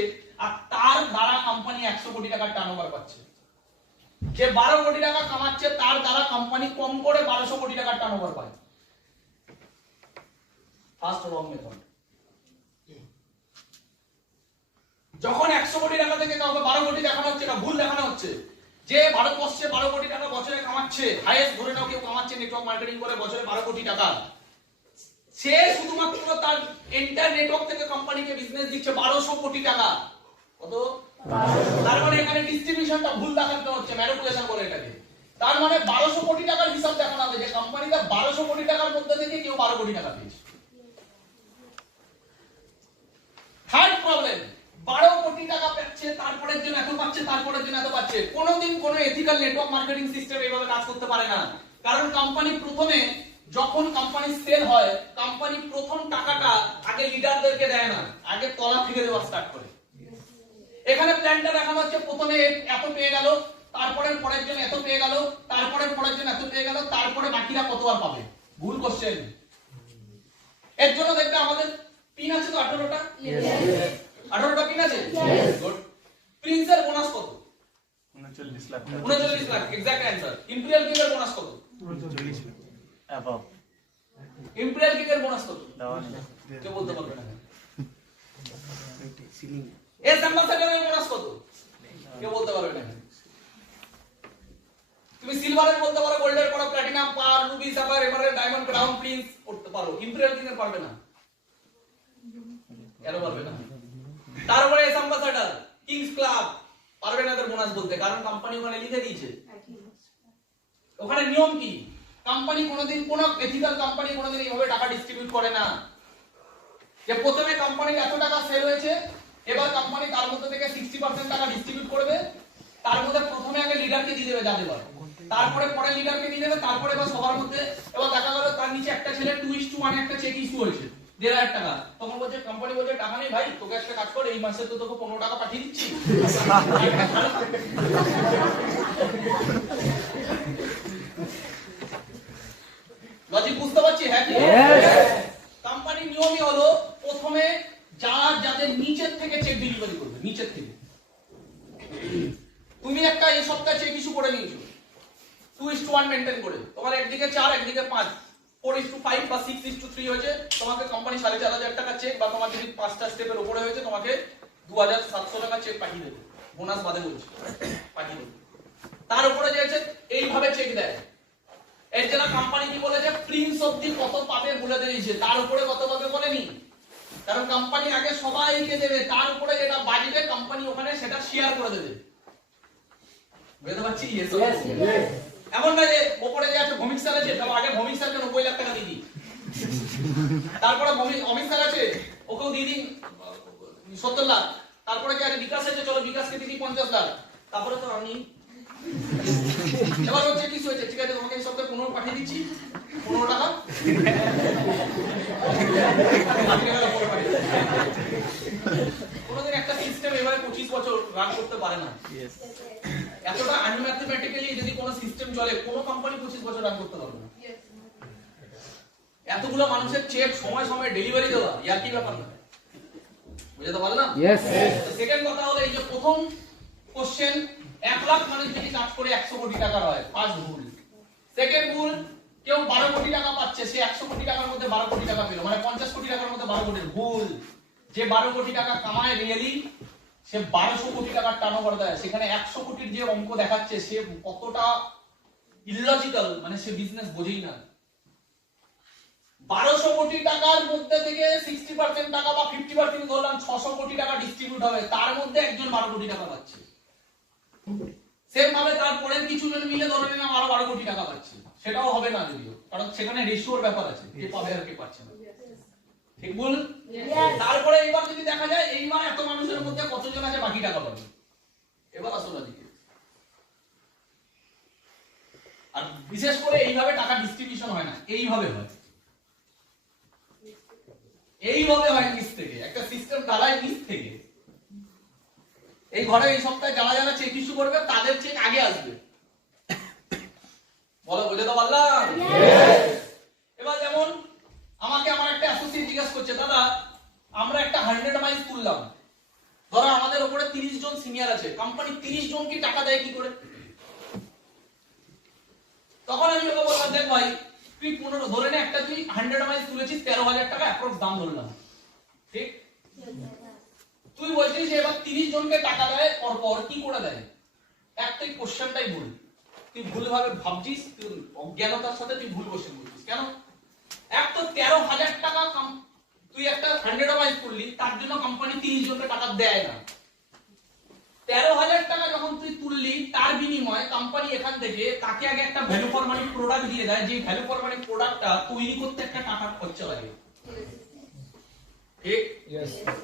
আর তার দ্বারা কোম্পানি 100 কোটি টাকার টার্নওভার পাচ্ছে। যে 12 কোটি টাকা কামাচ্ছে তার দ্বারা কোম্পানি কম করে 1200 কোটি টাকার টার্নওভার পায়। ফার্স্ট রং মেথড। যখন 100 কোটি টাকা থেকে কাউকে 12 কোটি দেখানো হচ্ছে, না ভুল দেখানো হচ্ছে, যে ভারতবর্ষে 12 কোটি টাকা বছরে কামাচ্ছে, হাইয়েস্ট ধরে নাও কেউ কামাচ্ছে নেটওয়ার্ক মার্কেটিং করে বছরে 12 কোটি টাকা, সে শুধুমাত্র তার এন্টার নেটওয়ার্ক থেকে কোম্পানিকে বিজনেস দিচ্ছে 1200 কোটি টাকা। কত? তার মানে এখানে ডিস্ট্রিবিউশনটা ভুল দেখানো হচ্ছে, ম্যানিপুলেশন বলে এটাকে। তার মানে 1200 কোটি টাকার হিসাব দেখানো হবে যে কোম্পানিটা 1200 কোটি টাকার মধ্যে থেকে কেউ 12 কোটি টাকা পেয়েছে। থার্ড প্রবলেম, 12 কোটি টাকা পাচ্ছে, তারপরের জন্য এত পাচ্ছে, তারপরের জন্য এত পাচ্ছে। কোনোদিন কোনো এথিক্যাল নেটওয়ার্ক মার্কেটিং সিস্টেম এইভাবে কাজ করতে পারে না। কারণ কোম্পানি প্রথমে, যখন কোম্পানি সেল হয়, কোম্পানি প্রথম টাকাটা আগে লিডারদেরকে দেয় না, আগে তলা থেকে দেওয়া স্টার্ট করে। এখানে প্ল্যানটা দেখানো হচ্ছে প্রথমে এত পেয়ে গেল, তারপরের পরের জন্য এত পেয়ে গেল, তারপরের পরের জন্য এত পেয়ে গেল, তারপরে বাকিরা কত আর পাবে। ভুল কোশ্চেন। এর জন্য দেখবে আমাদের পিন আছে তো 18টা। 18টা পিন আছে। গুড। প্রিন্সের বোনাস কত? 39 lakh. 39 lakh exact answer. Imperial কিংয়ের বোনাস কত? 40 লাখ অ্যাবাভ। ইম্পেরিয়াল কিংয়ের বোনাস কত? কেউ বলতে পারবে না। সিলিং। এস অ্যাম্বাসেডরের বোনাস কত? কেউ বলতে পারবে না। তুমি সিলভারের বলতে পারো, গোল্ডের পারো, platinum, pearl, ruby, sapphire, emerald, diamond, crown prince করতে পারো। ইম্পেরিয়াল কিংয়ের পারবে না। কেন পারবে না? তারপরে এস অ্যাম্বাসেডর, কিংস ক্লাব পারবে না এদের বোনাস বলতে, কারণ কোম্পানি ওখানে লিখে দিয়েছে। ওখানে নিয়ম কি? কোম্পানি কোনোদিন, কোন এথিক্যাল কোম্পানি কোনোদিন এইভাবে টাকা ডিস্ট্রিবিউট করে না যে প্রথমে কোম্পানির এত টাকা সেল হয়েছে, এবার কোম্পানি তার মধ্যে থেকে 60% টাকা ডিস্ট্রিবিউট করবে, তার মধ্যে প্রথমে আগে লিডারকে দিয়ে দেবে যা দেবার, তারপরে পরে লিডারকে দিয়ে দেবে, তারপরে এবার সবার মধ্যে। এবার দেখা গেল তার নিচে একটা ছেলে 2:1 একটা চেক ইস্যু হয়েছে 1,500 টাকা, তখন বলছে কোম্পানি বলছে টাকা নেই ভাই, তোকে একটা কাজ কর, এই মাসে তো তোকে 15 টাকা পাঠিয়ে দিচ্ছি। লজিক বুঝতে পারছি? হ্যাঁ কি? কোম্পানির নিয়মই হলো প্রথমে যাদের নিচের থেকে চেক ডেলিভারি করবে, নিচের থেকে। তুমি একটা এই সপ্তাহে চেক ইস্যু করে নিয়েছো 2:1 মেইনটেইন করে, তোমার একদিকে 4 একদিকে 5, 4:5 বা 6:3 হয়েছে, তোমাকে কোম্পানি 4,500 টাকা চেক, বা তোমার যদি 5টা স্টেপের উপরে হয়েছে তোমাকে 2,700 টাকা চেক পাঠিয়ে দেবে, বোনাস বাদে বলছি, পাঠিয়ে দেবে। তার উপরে যে আছে এইভাবে চেক দেয়। এর জন্য কোম্পানি কি বলে যে প্রিন্স অবধি কত পাবে বলে দিয়েছে, তার উপরে কত পাবে বলেনি। কারণ কোম্পানি আগে সবাইকে দেবে, তার উপরে যেটা বাজবে কোম্পানি ওখানে সেটা শেয়ার করে দেবে। বুঝতে পারছি? এমন না যে উপরে যে আছে ভৌমিক স্যার আছে, তবে আগে ভৌমিক স্যারকে 90 লাখ টাকা দিয়ে দিই, তারপরে অমিত স্যার আছে ওকেও দিয়ে দিন 70 লাখ, তারপরে যে আছে বিকাশ আছে, চলো বিকাশকে দিয়ে দিই 50 লাখ, তারপরে তো আমি এবার হচ্ছে কিছু হয়েছে, ঠিক আছে তোমাকে এই সপ্তাহে 15 পাঠিয়ে দিচ্ছি, 15 টাকা কোনোদিন একটা সিস্টেম এবারে 25 বছর রান করতে পারে না। এতটা আনম্যাথমেটিক্যালি যদি কোনো সিস্টেম চলে, কোনো কোম্পানি 25 বছর রান করতে পারবে না। এতগুলো মানুষের চেক সময় সময় ডেলিভারি দেওয়া ইয়ার কি ব্যাপার না, বুঝতে পারলাম? সেকেন্ড কথা হলো এই যে প্রথম কোশ্চেন, 1 লাখ মানুষ যদি কাজ করে 100 কোটি টাকা হয়, ফার্স্ট ভুল। সেকেন্ড ভুল, কেউ 12 কোটি টাকা পাচ্ছে, সে 100 কোটি টাকার মধ্যে 12 কোটি টাকা পেল, মানে 50 কোটি টাকার মধ্যে 12 কোটি। ভুল। যে 12 কোটি টাকা কামায় রিয়েলি, সে 1200 কোটি টাকার টার্নওভার দেয়, সেখানে 100 কোটির যে অঙ্ক দেখাচ্ছে সে কতটা ইললজিক্যাল, মানে সে বিজনেস বোঝেই না। 1200 কোটি টাকার মধ্যে থেকে 60% টাকা বা 50% ধরলাম 600 কোটি টাকা ডিস্ট্রিবিউট হবে, তার মধ্যে একজন 12 কোটি টাকা পাচ্ছে। সেম ভাবে তারপরে কিছু জন মিলে ধরে নিলাম আরো 12 কোটি টাকা পাচ্ছে, সেটাও হবে না যদিও, কারণ সেখানে রেশিওর ব্যাপার আছে, কে পাবে আর কে পাচ্ছে না। ঠিক বল? তারপরে এবার যদি দেখা যায় এইবার এত মানুষের মধ্যে কতজন আছে বাকি টাকা পাবে, এবার আসলে দিকে। আর বিশেষ করে এইভাবে টাকা ডিস্ট্রিবিউশন হয় না, এইভাবে হয়, এইভাবে হয় নিচ থেকে, একটা সিস্টেম দাঁড়ায় নিচ থেকে। এই ঘরে এই সপ্তাহে যারা যারা চেক ইস্যু করবে তাদের চেক আগে আসবে, বলো বুঝে তো পারলাম? এবার যেমন আমাকে আমার একটা অ্যাসোসিয়েট জিজ্ঞেস করছে, দাদা আমরা একটা 100 মাইলস তুললাম, ধরো আমাদের উপরে 30 জন সিনিয়র আছে, কোম্পানি 30 জনকে টাকা দেয় কি করে? তখন আমি ওকে বললাম, দেখ ভাই তুই 15 ধরে নে একটা তুই 100 মাইল তুলেছিস 13,000 টাকা অ্যাপ্রক্স দাম ধরলাম, ঠিক? তুই বলছিস যে এবার 30 জনকে টাকা দেয় পর কি করে দেয়? একটাই কোশ্চেনটাই ভুল, তুই ভুলভাবে ভাবছিস, তুই অজ্ঞানতার সাথে তুই ভুল কোশ্চেন বলছিস। কেন? এক তো 13,000 টাকা তুই একটা 100 মাইল করলি, তার জন্য কোম্পানি 30 জনকে টাকা দেয় না। 13,000 টাকা যখন তুই তুললি, তার বিনিময়ে কোম্পানি এখান থেকে তাকে আগে একটা ভ্যালু ফর মানি প্রোডাক্ট দিয়ে দেয়, যে ভ্যালু ফর মানি প্রোডাক্টটা তৈরি করতে একটা টাকা খরচা লাগে, ঠিক?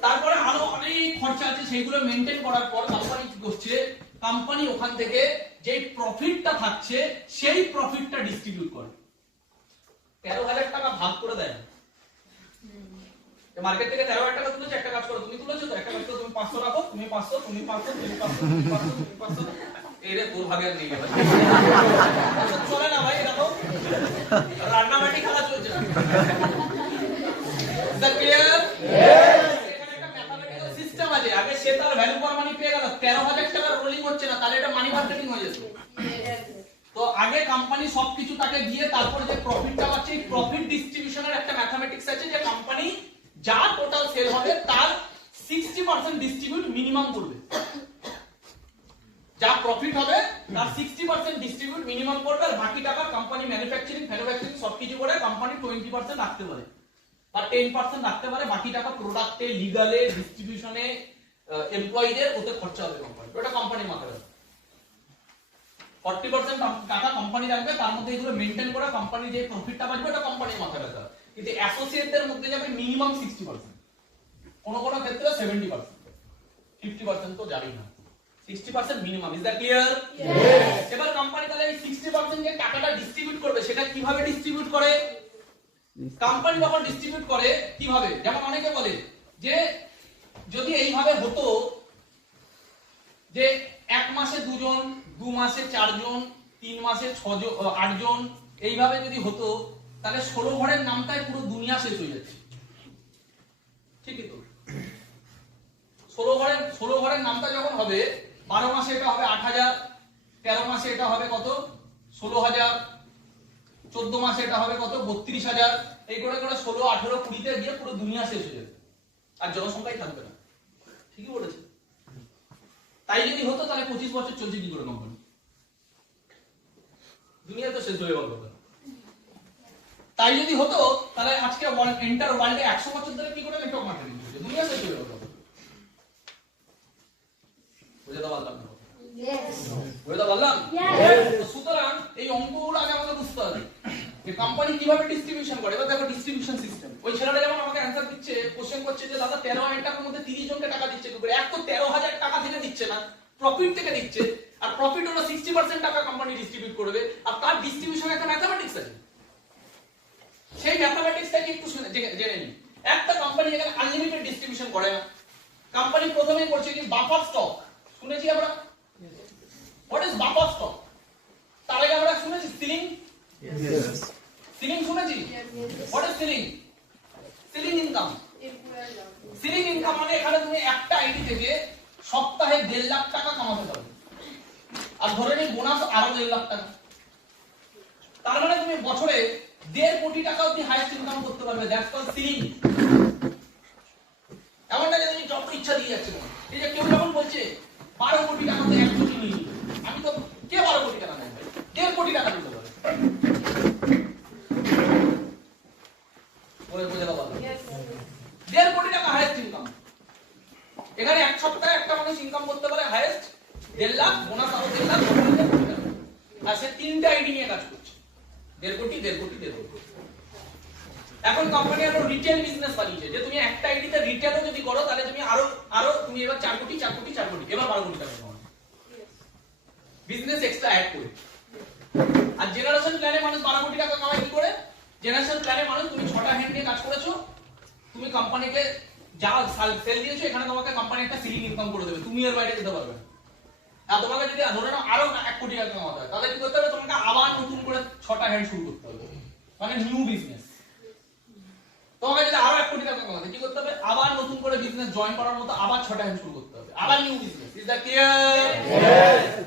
তারপরে আরো অনেক খরচা আছে, সেইগুলো মেইনটেইন করার পর কোম্পানি কি করছে, কোম্পানি ওখান থেকে যে প্রফিটটা থাকছে সেই প্রফিটটা ডিস্ট্রিবিউট করে। 13,000 টাকা ভাগ করে দেয়। মার্কেট থেকে 13,000 টাকা তুলেছে, একটা কাজ করো, তুমি তুলেছো তো একটা কাজ করো, তুমি 500 রাখো, তুমি 500, তুমি 500, তুমি 500, তুমি 500, তুমি 500। এরে তোর ভাগে আর নেই ভাই, চলে না ভাই, দেখো রান্নাবাটি খেলা চলছে না। Is that clear? এখানে একটা ম্যাথমেটিক্যাল সিস্টেম আছে, আগে সে তার ভ্যালু ফর মানি পেয়ে গেল, 13,000 টাকা রোলিং হচ্ছে না, তাহলে এটা মানি মার্কেটিং হয়ে যেত। তো আগে কোম্পানি সবকিছু তাকে দিয়ে তারপর যে প্রফিটটা পাচ্ছে, এই প্রফিট ডিস্ট্রিবিউশনের একটা ম্যাথমেটিক্স আছে, যে কোম্পানি যা টোটাল সেল হবে তার 60% ডিস্ট্রিবিউট মিনিমাম করবে, যা প্রফিট হবে তার 60% ডিস্ট্রিবিউট মিনিমাম করবে, আর বাকি টাকা কোম্পানি ম্যানুফ্যাকচারিং সবকিছু করে কোম্পানি 20% রাখতে পারে বা 10% রাখতে পারে, বাকি টাকা প্রোডাক্টে, লিগ্যালে, ডিস্ট্রিবিউশনে, এমপ্লয়িদের ওতে খরচা হবে কোম্পানি, ওটা কোম্পানির মাথায় রাখবে। 40% টাকা কোম্পানি রাখবে, তার মধ্যে এগুলো মেইনটেইন করে কোম্পানি যে প্রফিটটা পাবে ওটা কোম্পানির মাথায় রাখবে। কিন্তু অ্যাসোসিয়েটদের মধ্যে যাবে মিনিমাম 60%, কোন কোন ক্ষেত্রে 70%, 50% তো যাবেই না, 60% মিনিমাম। Is that clear? এবার কোম্পানি তাহলে এই 60% যে টাকাটা ডিস্ট্রিবিউট করবে, সেটা কিভাবে ডিস্ট্রিবিউট করে? কোম্পানি যখন ডিস্ট্রিবিউট করে কিভাবে, যেমন অনেকে বলে যে যদি এইভাবে হতো যে 1 মাসে 2 জন, 2 মাসে 4 জন, 3 মাসে 6 জন, 8 জন, এইভাবে যদি হতো, তাহলে 16 ঘরের নামটাই পুরো দুনিয়া শেষ হয়ে যাচ্ছে, ঠিকই তো? 16 ঘরের নামটা যখন হবে, 12 মাসে এটা হবে 8,000, 13 মাসে এটা হবে কত 16,000, 14 মাসে এটা হবে কত 32,000, এই করে করে 16, 18, 20 তে গিয়ে পুরো দুনিয়া শেষ হয়ে যাবে, আর জনসংখ্যাই থাকবে না। ঠিকই বলেছে। তাই যদি হতো তাহলে 25 বছর চলছে কি করে কোম্পানি? দুনিয়া তো শেষ হয়ে গেল। তাই যদি হতো তাহলে আজকে এন্টার ওয়ার্ল্ডে 100 বছর ধরে কি করে নেটওয়ার্ক মার্কেটিং চলছে, দুনিয়া শেষ হয়ে গেল। বুঝতে পারলাম না? বুঝতে পারলাম? সুতরাং এই অঙ্কগুলো আগে আমাদের বুঝতে হবে যে কোম্পানি কিভাবে ডিস্ট্রিবিউশন করে। এবার দেখো ডিস্ট্রিবিউশন সিস্টেম, ওই ছেলেটা যেমন আমাকে অ্যানসার দিচ্ছে, কোশ্চেন করছে যে দাদা 13,000 টাকার মধ্যে 30 জনকে টাকা দিচ্ছে কি করে? এক তো 13,000 টাকা থেকে দিচ্ছে না, প্রফিট থেকে দিচ্ছে, আর প্রফিট হলো 60% টাকা কোম্পানি ডিস্ট্রিবিউট করবে, আর তার ডিস্ট্রিবিউশনে একটা ম্যাথমেটিক্স আছে, সেই ম্যাথমেটিক্সটাকে একটু জেনে নিই। একটা কোম্পানি এখানে আনলিমিটেড ডিস্ট্রিবিউশন করে না, কোম্পানি প্রথমেই করছে কি বাফার স্টক, শুনেছি আমরা? What is buffer stock? তার আগে আমরা শুনেছি সিলিং, সিলিং শুনেছি? What is ceiling? Ceiling income. Ceiling income মানে এখানে তুমি একটা আইডি থেকে সপ্তাহে 1.5 লাখ টাকা কামাতে পারবে, আর ধরে নিই বোনাস আরো 1.5 লাখ টাকা, তার মানে তুমি বছরে 1.5 কোটি টাকা অবধি হাইয়েস্ট ইনকাম করতে পারবে। That's called ceiling. এমন না যে তুমি যত ইচ্ছা দিয়ে যাচ্ছে। এই যে কেউ যখন বলছে 12 কোটি টাকাতে 1 কোটি নিয়ে, আমি তো কে 12 কোটি টাকা নেয়? 1.5 কোটি টাকা দিতে পারে। বলে বোঝাতে পারলাম? 1.5 কোটি টাকা হাইয়েস্ট ইনকাম। এখানে এক সপ্তাহে একটা মানুষ ইনকাম করতে পারে হাইয়েস্ট 1.5 লাখ, বোনাস আরো 1.5 লাখ, আর সে 3টে আইডি নিয়ে কাজ করছে। 1.5 কোটি, 1.5 কোটি, 1.5 কোটি। এখন কোম্পানি আরো রিটেল বিজনেস বানিয়েছে, যে তুমি একটা আইডিতে রিটেলও যদি করো তাহলে তুমি আরো তুমি এবার 4 কোটি, 4 কোটি, 4 কোটি, এবার 12 কোটি টাকা কামাবে বিজনেস এক্সট্রা অ্যাড করে। আর জেনারেশন প্ল্যানে মানুষ 12 কোটি টাকা কামায় কি করে? জেনারেশন প্ল্যানে মানুষ তুমি 6টা হ্যান্ড নিয়ে কাজ করেছো, তুমি কোম্পানিকে যা সেল দিয়েছো, এখানে তোমাকে কোম্পানি একটা সিলিং ইনকাম করে দেবে, তুমি এর বাইরে যেতে পারবে না। আর তোমাকে যদি ধরে নাও আরো 1 কোটি টাকা কামাতে হয়, তাহলে কি করতে হবে? তোমাকে আবার নতুন করে 6টা হ্যান্ড শুরু করতে হবে, মানে নিউ বিজনেস। তোমাকে যদি আরো 1 কোটি টাকা কামাতে কি করতে হবে? আবার নতুন করে বিজনেস জয়েন করার মতো আবার 6টা হ্যান্ড শুরু করতে হবে, আবার new business. Is that clear?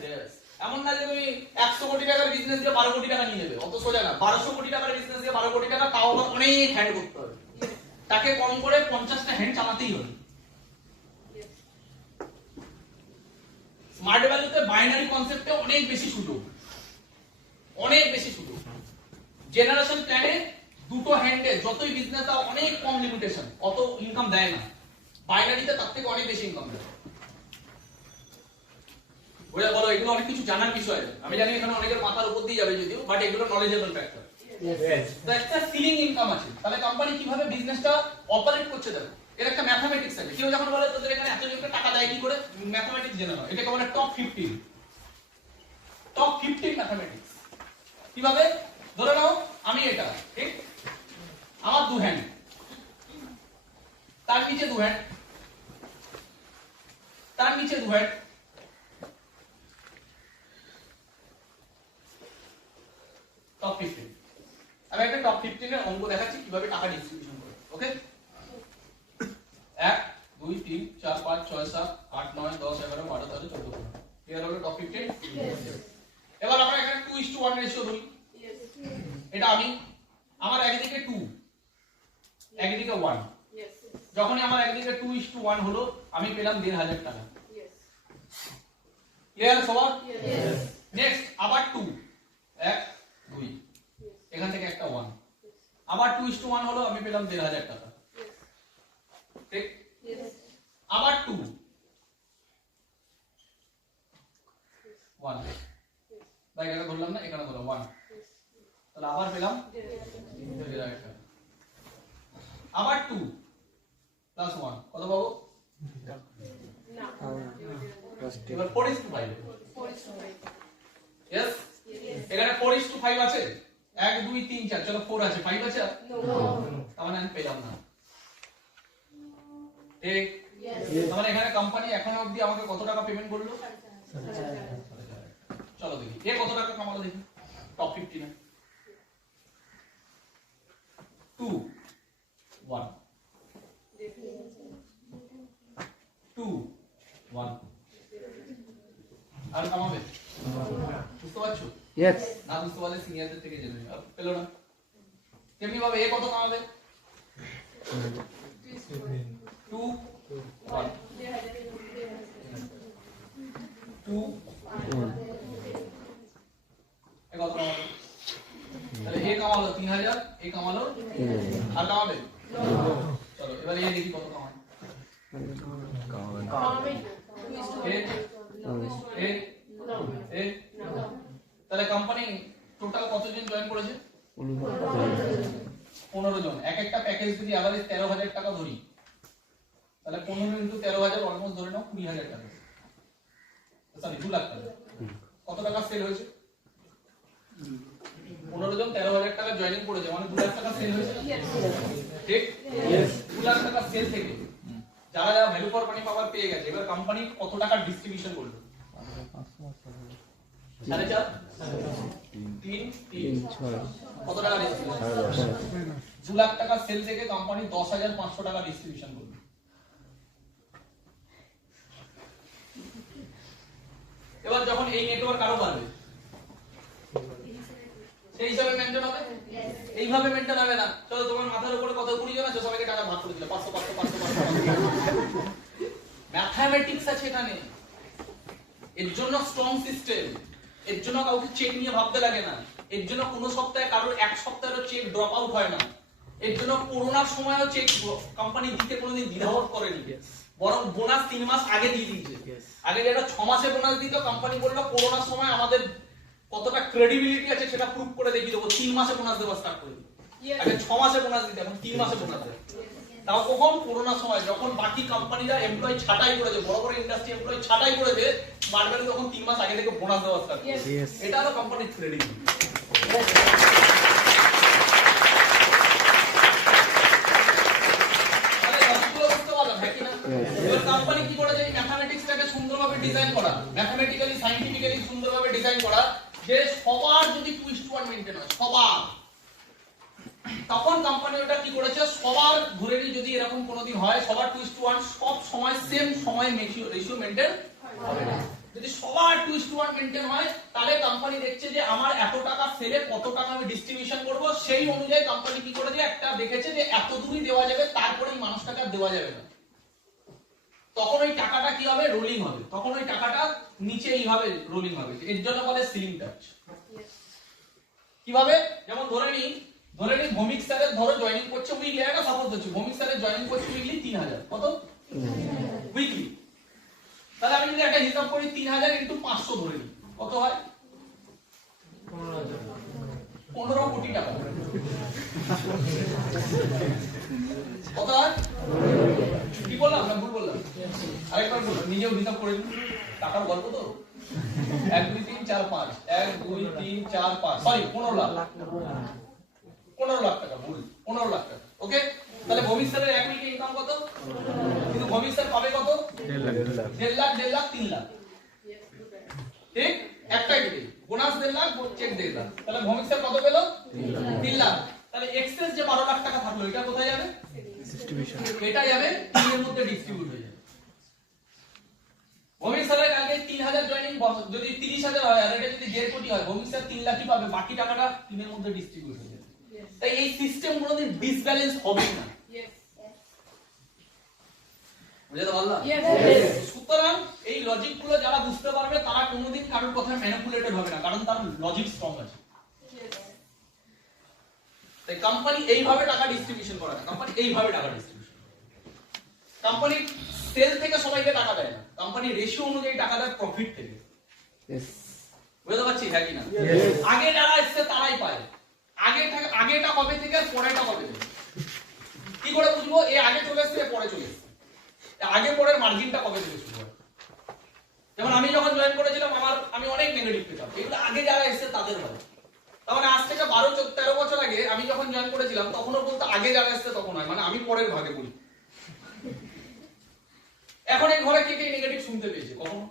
Yes. এমন না যে তুমি 100 কোটি টাকার বিজনেস দিয়ে 12 কোটি টাকা নিয়ে নেবে, অত সোজা না। 1200 কোটি টাকার বিজনেস দিয়ে 12 কোটি টাকা, তাও আবার অনেক হ্যান্ড করতে হবে, তাকে কম করে 50টা হ্যান্ড চালাতেই হবে। স্মার্ট ভ্যালুতে বাইনারি কনসেপ্টে অনেক বেশি সুযোগ, অনেক বেশি সুযোগ। জেনারেশন প্ল্যানে দুটো হ্যান্ডে যতই বিজনেস দাও অনেক কম লিমিটেশন, অত ইনকাম দেয় না। বাইনারিতে তার থেকে অনেক বেশি ইনকাম দেয়। বুঝা বলো, এগুলো অনেক কিছু জানার বিষয়। আমি জানি এখানে অনেকের মাথার উপর দিয়ে যাবে যদিও, বাট এগুলো নলেজেবল ফ্যাক্টর। তো একটা সিলিং ইনকাম আছে, তাহলে কোম্পানি কিভাবে বিজনেসটা অপারেট করছে দেখো, এর একটা ম্যাথমেটিক্স আছে। কেউ যখন বলে তোদের এখানে এত জনকে টাকা দেয় কি করে, ম্যাথমেটিক্স জেনে নাও, এটাকে বলে টপ 15। Top 15 mathematics. কিভাবে? ধরে নাও আমি এটা, ঠিক, আমার দু হ্যান্ড, তার নিচে দু হ্যান্ড, তার নিচে দু হ্যান্ড, টপ 15। আমি একটা টপ 15 এর অঙ্ক দেখাচ্ছি কিভাবে টাকা ডিস্ট্রিবিউশন করে। ওকে, 1 2 3 4 5 6 7 8 9 10 11 12 13 14 15। ক্লিয়ার হলো টপ 15? এবার আমরা এখানে 2:1 রেশিও ধরি। এটা আমি, আমার একদিকে 2 একদিকে 1, যখনই আমার একদিকে 2:1 হলো আমি পেলাম 1,500 টাকা। ক্লিয়ার সবার? নেক্সট আবার 2 1 2, এখান থেকে একটা 1, আবার 2:1 হলো আমি পেলাম 1,500 টাকা। ঠিক, আবার 2 1, ভাই এখানে ধরলাম না, এখানে ধরলাম 1, তাহলে আবার পেলাম 1,500 টাকা। আবার 2 প্লাস 1 কত পাবো? না, এবার 4:5। यस, এখানে 4:5 আছে, 1 2 3 4, চলো 4 আছে, 5 আছে, তার মানে আমি পেলাম না। ঠিক, তার মানে এখানে কোম্পানি এখনো অবধি আমাকে কত টাকা পেমেন্ট করলো? চলো দেখি এ কত টাকা কামালো দেখি টপ 15 এ। 2 1 2 1, আর কামাবে? বুঝতে পারছো? Yes. না বুঝতে পারলে সিনিয়রদের থেকে জেনে নিও। পেলো না? কেমনি ভাবে এ কত কামাবে? 2 1 2 এ কত কামাবে? তাহলে এ কামালো 3,000, এ কামালো 3,000, আর কামাবে? চলো এবারে এ দেখি কত কামায়। এ এ তাহলে কোম্পানি টোটাল কতজন জয়েন করেছে? 15 জন। এক একটা প্যাকেজ যদি এভারেজ 13,000 টাকা ধরি, তাহলে 15 ইনটু 13,000 অলমোস্ট ধরে নাও 20,000 টাকা, সরি 2 লাখ টাকা। কত টাকা সেল হয়েছে? 15 জন 13,000 টাকা জয়েনিং করেছে, মানে 2 লাখ টাকা সেল হয়েছে। ঠিক, 2 লাখ টাকা সেল থেকে যারা যারা ভ্যালু ফর মানি পাওয়ার পেয়ে গেছে, এবার কোম্পানি কত টাকা ডিস্ট্রিবিউশন করলো? 4.5 3 3 কত টাকা ডিস্ট্রিবিউশন? 2 লাখ টাকা সেল থেকে কোম্পানি 10,500 টাকা ডিস্ট্রিবিউশন করবে। এবার যখন এই নেটওয়ার্ক আরো বাড়বে, সেই হিসাবে মেনটেন হবে। এইভাবে মেনটেন হবে না। চলো তোমার মাথার উপরে কত 20 জন আছে, সবাইকে টাকা ভাগ করে দিলে 500 500 500 500। ম্যাথমেটিক্স আছে এখানে, এর জন্য স্ট্রং সিস্টেম, এর জন্য কাউকে চেক নিয়ে ভাবতে লাগে না, এর জন্য কোনো সপ্তাহে কারোর এক সপ্তাহেরও চেক ড্রপ আউট হয় না, এর জন্য করোনার সময়ও চেক কোম্পানি দিতে কোনোদিন দ্বিধাবোধ করেনি, বরং বোনাস 3 মাস আগে দিয়ে দিয়েছে। আগে যেটা 6 মাসে বোনাস দিত, কোম্পানি বলল করোনার সময় আমাদের কতটা ক্রেডিবিলিটি আছে সেটা প্রুভ করে দেখিয়ে দেবো, 3 মাসে বোনাস দেওয়া স্টার্ট করে দিই। আগে 6 মাসে বোনাস দিত, এখন 3 মাসে বোনাস দেয়। তাও কখন? করোনার সময়, যখন বাকি কোম্পানিরা এমপ্লয়ি ছাঁটাই করেছে, বড় বড় ইন্ডাস্ট্রি এমপ্লয়ি ছাঁটাই করেছে, স্মার্ট ভ্যালু তখন 3 মাস আগে থেকে বোনাস দেওয়া স্টার্ট করেছে। এটা হলো কোম্পানির ক্রেডিবিলিটি। কোম্পানি কি করেছে? এই ম্যাথমেটিক্সটাকে সুন্দরভাবে ডিজাইন করা, ম্যাথমেটিক্যালি সায়েন্টিফিক্যালি সুন্দরভাবে ডিজাইন করা, যে সবার যদি 2:1 মেইনটেইন হয়, সবার, তখন কোম্পানি ওটা কি করেছে? সবার ধরে নিই যদি এরকম কোনোদিন হয়, সবার 2:1 সব সময় সেম সময় রেশিও মেইনটেইন হবে না। যদি সবার 2:1 মেইনটেইন হয় তাহলে কোম্পানি দেখছে যে আমার এত টাকা সেলে কত টাকা আমি ডিস্ট্রিবিউশন করব, সেই অনুযায়ী কোম্পানি কি করেছে একটা দেখেছে যে এত দূরই দেওয়া যাবে, তারপরে এই মানুষটাকে আর দেওয়া যাবে না। তখন ওই টাকাটা কি হবে, রোলিং হবে, তখন ওই টাকাটা নিচে এইভাবে রোলিং হবে, এর জন্য বলে সিলিং টাচ। কিভাবে, যেমন ধরে নিই ভৌমিক স্যারের ধরো জয়েনিং করছে উইকলি, একটা সাপোজ হচ্ছে ভৌমিক স্যারের জয়েনিং করছে উইকলি 3000, কত উইকলি, তাহলে আমি যদি একটা হিসাব করি 3000 ইনটু 500 ধরে নিই, কত হয় 15 কোটি টাকা, কত হয়, কি বললাম না ভুল বললাম, আরেকবার বলুন, নিজেও হিসাব করে নিন, টাকার গল্প তো 1 2 3 4 5 1 2 3 4 5 সরি 15 লাখ, 15 লাখ টাকা, ভুল 15 লাখ টাকা। ওকে, তাহলে ভৌমিক স্যারের এক উইকে ইনকাম কত, কিন্তু ভৌমিক স্যার পাবে কত 1.5 লাখ 3 লাখ, ঠিক একটাই দিবে বোনাস 1.5 লাখ, চেক 1.5 লাখ, তাহলে ভৌমিক স্যার কত পেল 3 লাখ। তাহলে এক্সেস যে 12 লাখ টাকা থাকলো এটা কোথায় যাবে, ডিস্ট্রিবিউশন, এটা যাবে 3 এর মধ্যে ডিস্ট্রিবিউট হয়ে যাবে। ভৌমিক স্যারের কালকে 3000 জয়েনিং, যদি 30000 হয় আর এটা যদি 1.5 কোটি হয়, ভৌমিক স্যার 3 লাখই পাবে, বাকি টাকাটা 3 এর মধ্যে ডিস্ট্রিবিউট হয়ে যাবে। তাই এই সিস্টেম কোনোদিন ডিসব্যালেন্স হবে না, বুঝতে পারলাম? সুতরাং এই লজিক গুলো যারা বুঝতে পারবে তারা কোনোদিন কারোর কথায় ম্যানিপুলেটেড হবে না, কারণ তার লজিক স্ট্রং আছে। তাই কোম্পানি এইভাবে টাকা ডিস্ট্রিবিউশন করে না, কোম্পানি এইভাবে টাকা ডিস্ট্রিবিউশন, কোম্পানি সেল থেকে সবাইকে টাকা দেয় না, কোম্পানি রেশিও অনুযায়ী টাকা দেয় প্রফিট থেকে। বুঝতে পারছি হ্যাঁ কি না? আগে যারা এসছে তারাই পায়, আগেটা কবে থেকে আর পরেটা কবে থেকে কি করে বুঝবো, এ আগে চলে এসছে এ পরে চলে এসছে, আগে পরের মার্জিনটা কবে থেকে শুরু হয়। যেমন আমি যখন জয়েন করেছিলাম আমি অনেক নেগেটিভ পেতাম, এগুলো আগে যারা এসছে তাদের হয়। তার মানে আজ থেকে 12-13 বছর আগে আমি যখন জয়েন করেছিলাম তখনও বলতো আগে যারা এসছে তখন হয়, মানে আমি পরের ভাগে বলি। এখন এই ঘরে কে কে নেগেটিভ শুনতে পেয়েছে কখনো,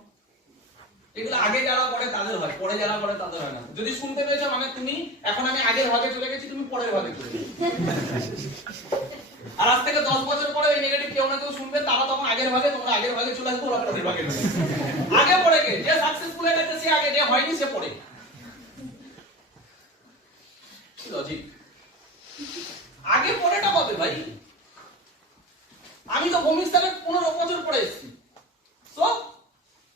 এগুলো আগে যারা করে তাদের হয়, পরে যারা করে তাদের হয় না। যদি শুনতে পেয়েছো মানে তুমি এখন আমি আগের ভাগে চলে গেছি, তুমি পরের ভাগে চলে গেছো। আর আজ থেকে 10 বছর পরে এই নেগেটিভ কেউ না কেউ শুনবে, তারা তখন আগের ভাগে, তোমরা আগের ভাগে চলে আসবে, ওরা পরের ভাগে চলে আসবে। আগে পড়ে গে, যে সাকসেসফুল হয়ে গেছে সে আগে, যে হয়নি সে পড়ে। কি লজিক, আগে পরেটা হবে ভাই। আমি তো ভৌমিক স্যারের 15 বছর পরে এসেছি, সো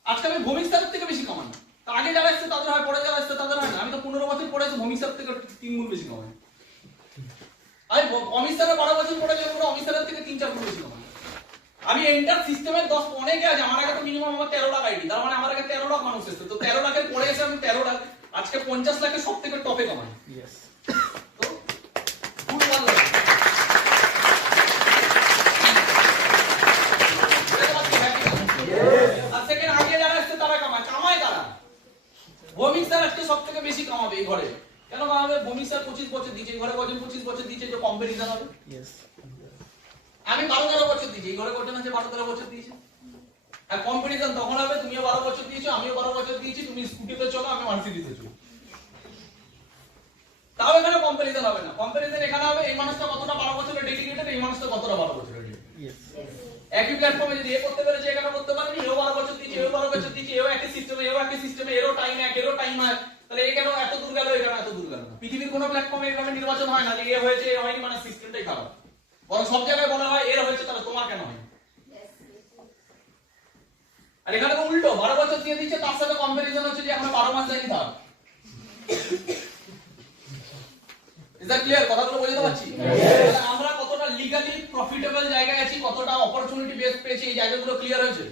আজকে আমি ভৌমিক স্যারের থেকে বেশি কামাই। তো আগে যারা এসেছে তাদের হয়, পরে যারা এসেছে তাদের হয় না। আমি তো 15 বছর পরে এসে ভৌমিক স্যার থেকে 3 গুণ বেশি কামাই। আমি অমিত স্যারের 12 বছর পরে যে পুরো অমিত স্যারের থেকে 3-4 গুণ বেশি কামাই। আমি এন্টার সিস্টেমের 10 অনেকে আছে, আমার আগে তো মিনিমাম আমার 13 লাখ আইডি, তার মানে আমার আগে 13 লাখ মানুষ এসেছে। তো 13 লাখের পরে এসে আমি 13 লাখ, আজকে 50 লাখের সব থেকে টপে কামাই। তো ভুল বললাম। আর সেকেন্ড আগে যারা এসেছে তারা কামায় তারা। ভৌমিক স্যার আজকে সব থেকে বেশি কামাবে এই ঘরে, কেন কামাবে? ভৌমিক স্যার 25 বছর দিয়েছে, এই ঘরে কজন 25 বছর দিয়েছে, যে কম্পারিজন হবে। আমি 12-13 বছর দিয়েছি, এই ঘরে কজন আছে 12-13 বছর দিয়েছে। আর কম্পারিজন তখন হবে, তুমিও 12 বছর দিয়েছো, আমিও 12 বছর দিয়েছি, তুমি স্কুটিতে চলো, আমি মার্সিডিজে চলি, তাও এখানে কম্পারিজন হবে না। কম্পারিজন এখানে হবে এই মানুষটা কতটা 12 বছরের ডেডিকেটেড, এই মানুষটা কতটা 12 বছরের ডেডিকেটেড। একই প্ল্যাটফর্মে যদি এ করতে পেরেছে, এখানে করতে পারেনি, এও 12 বছর দিয়েছে, এও 12 বছর দিয়েছে, এও একই সিস্টেমে, এরও টাইম এক, এরও টাইম হয়, তাহলে এ কেন এত দূর গেল, এখানে এত দূর গেল না। পৃথিবীর কোনো প্ল্যাটফর্মে এভাবে নির্বাচন হয় না যে এ হয়েছে এ হয়নি, মানে সিস্টেমটাই খারাপ। বরং সব জায়গায় বলা হয় এর হয়েছে, তাহলে তোমার কেন হয়? আর এখানে তো উল্টো, 12 বছর দিয়ে দিচ্ছে, তার সাথে কম্পারিজন হচ্ছে যে আমরা 12 মাস যাইনি তার। Is that clear? কথাগুলো বুঝতে পারছি? আমরা কতটা লিগালি প্রফিটেবল জায়গায় আছি, কতটা অপরচুনিটি বেস পেয়েছি, এই জায়গাগুলো ক্লিয়ার হয়েছে?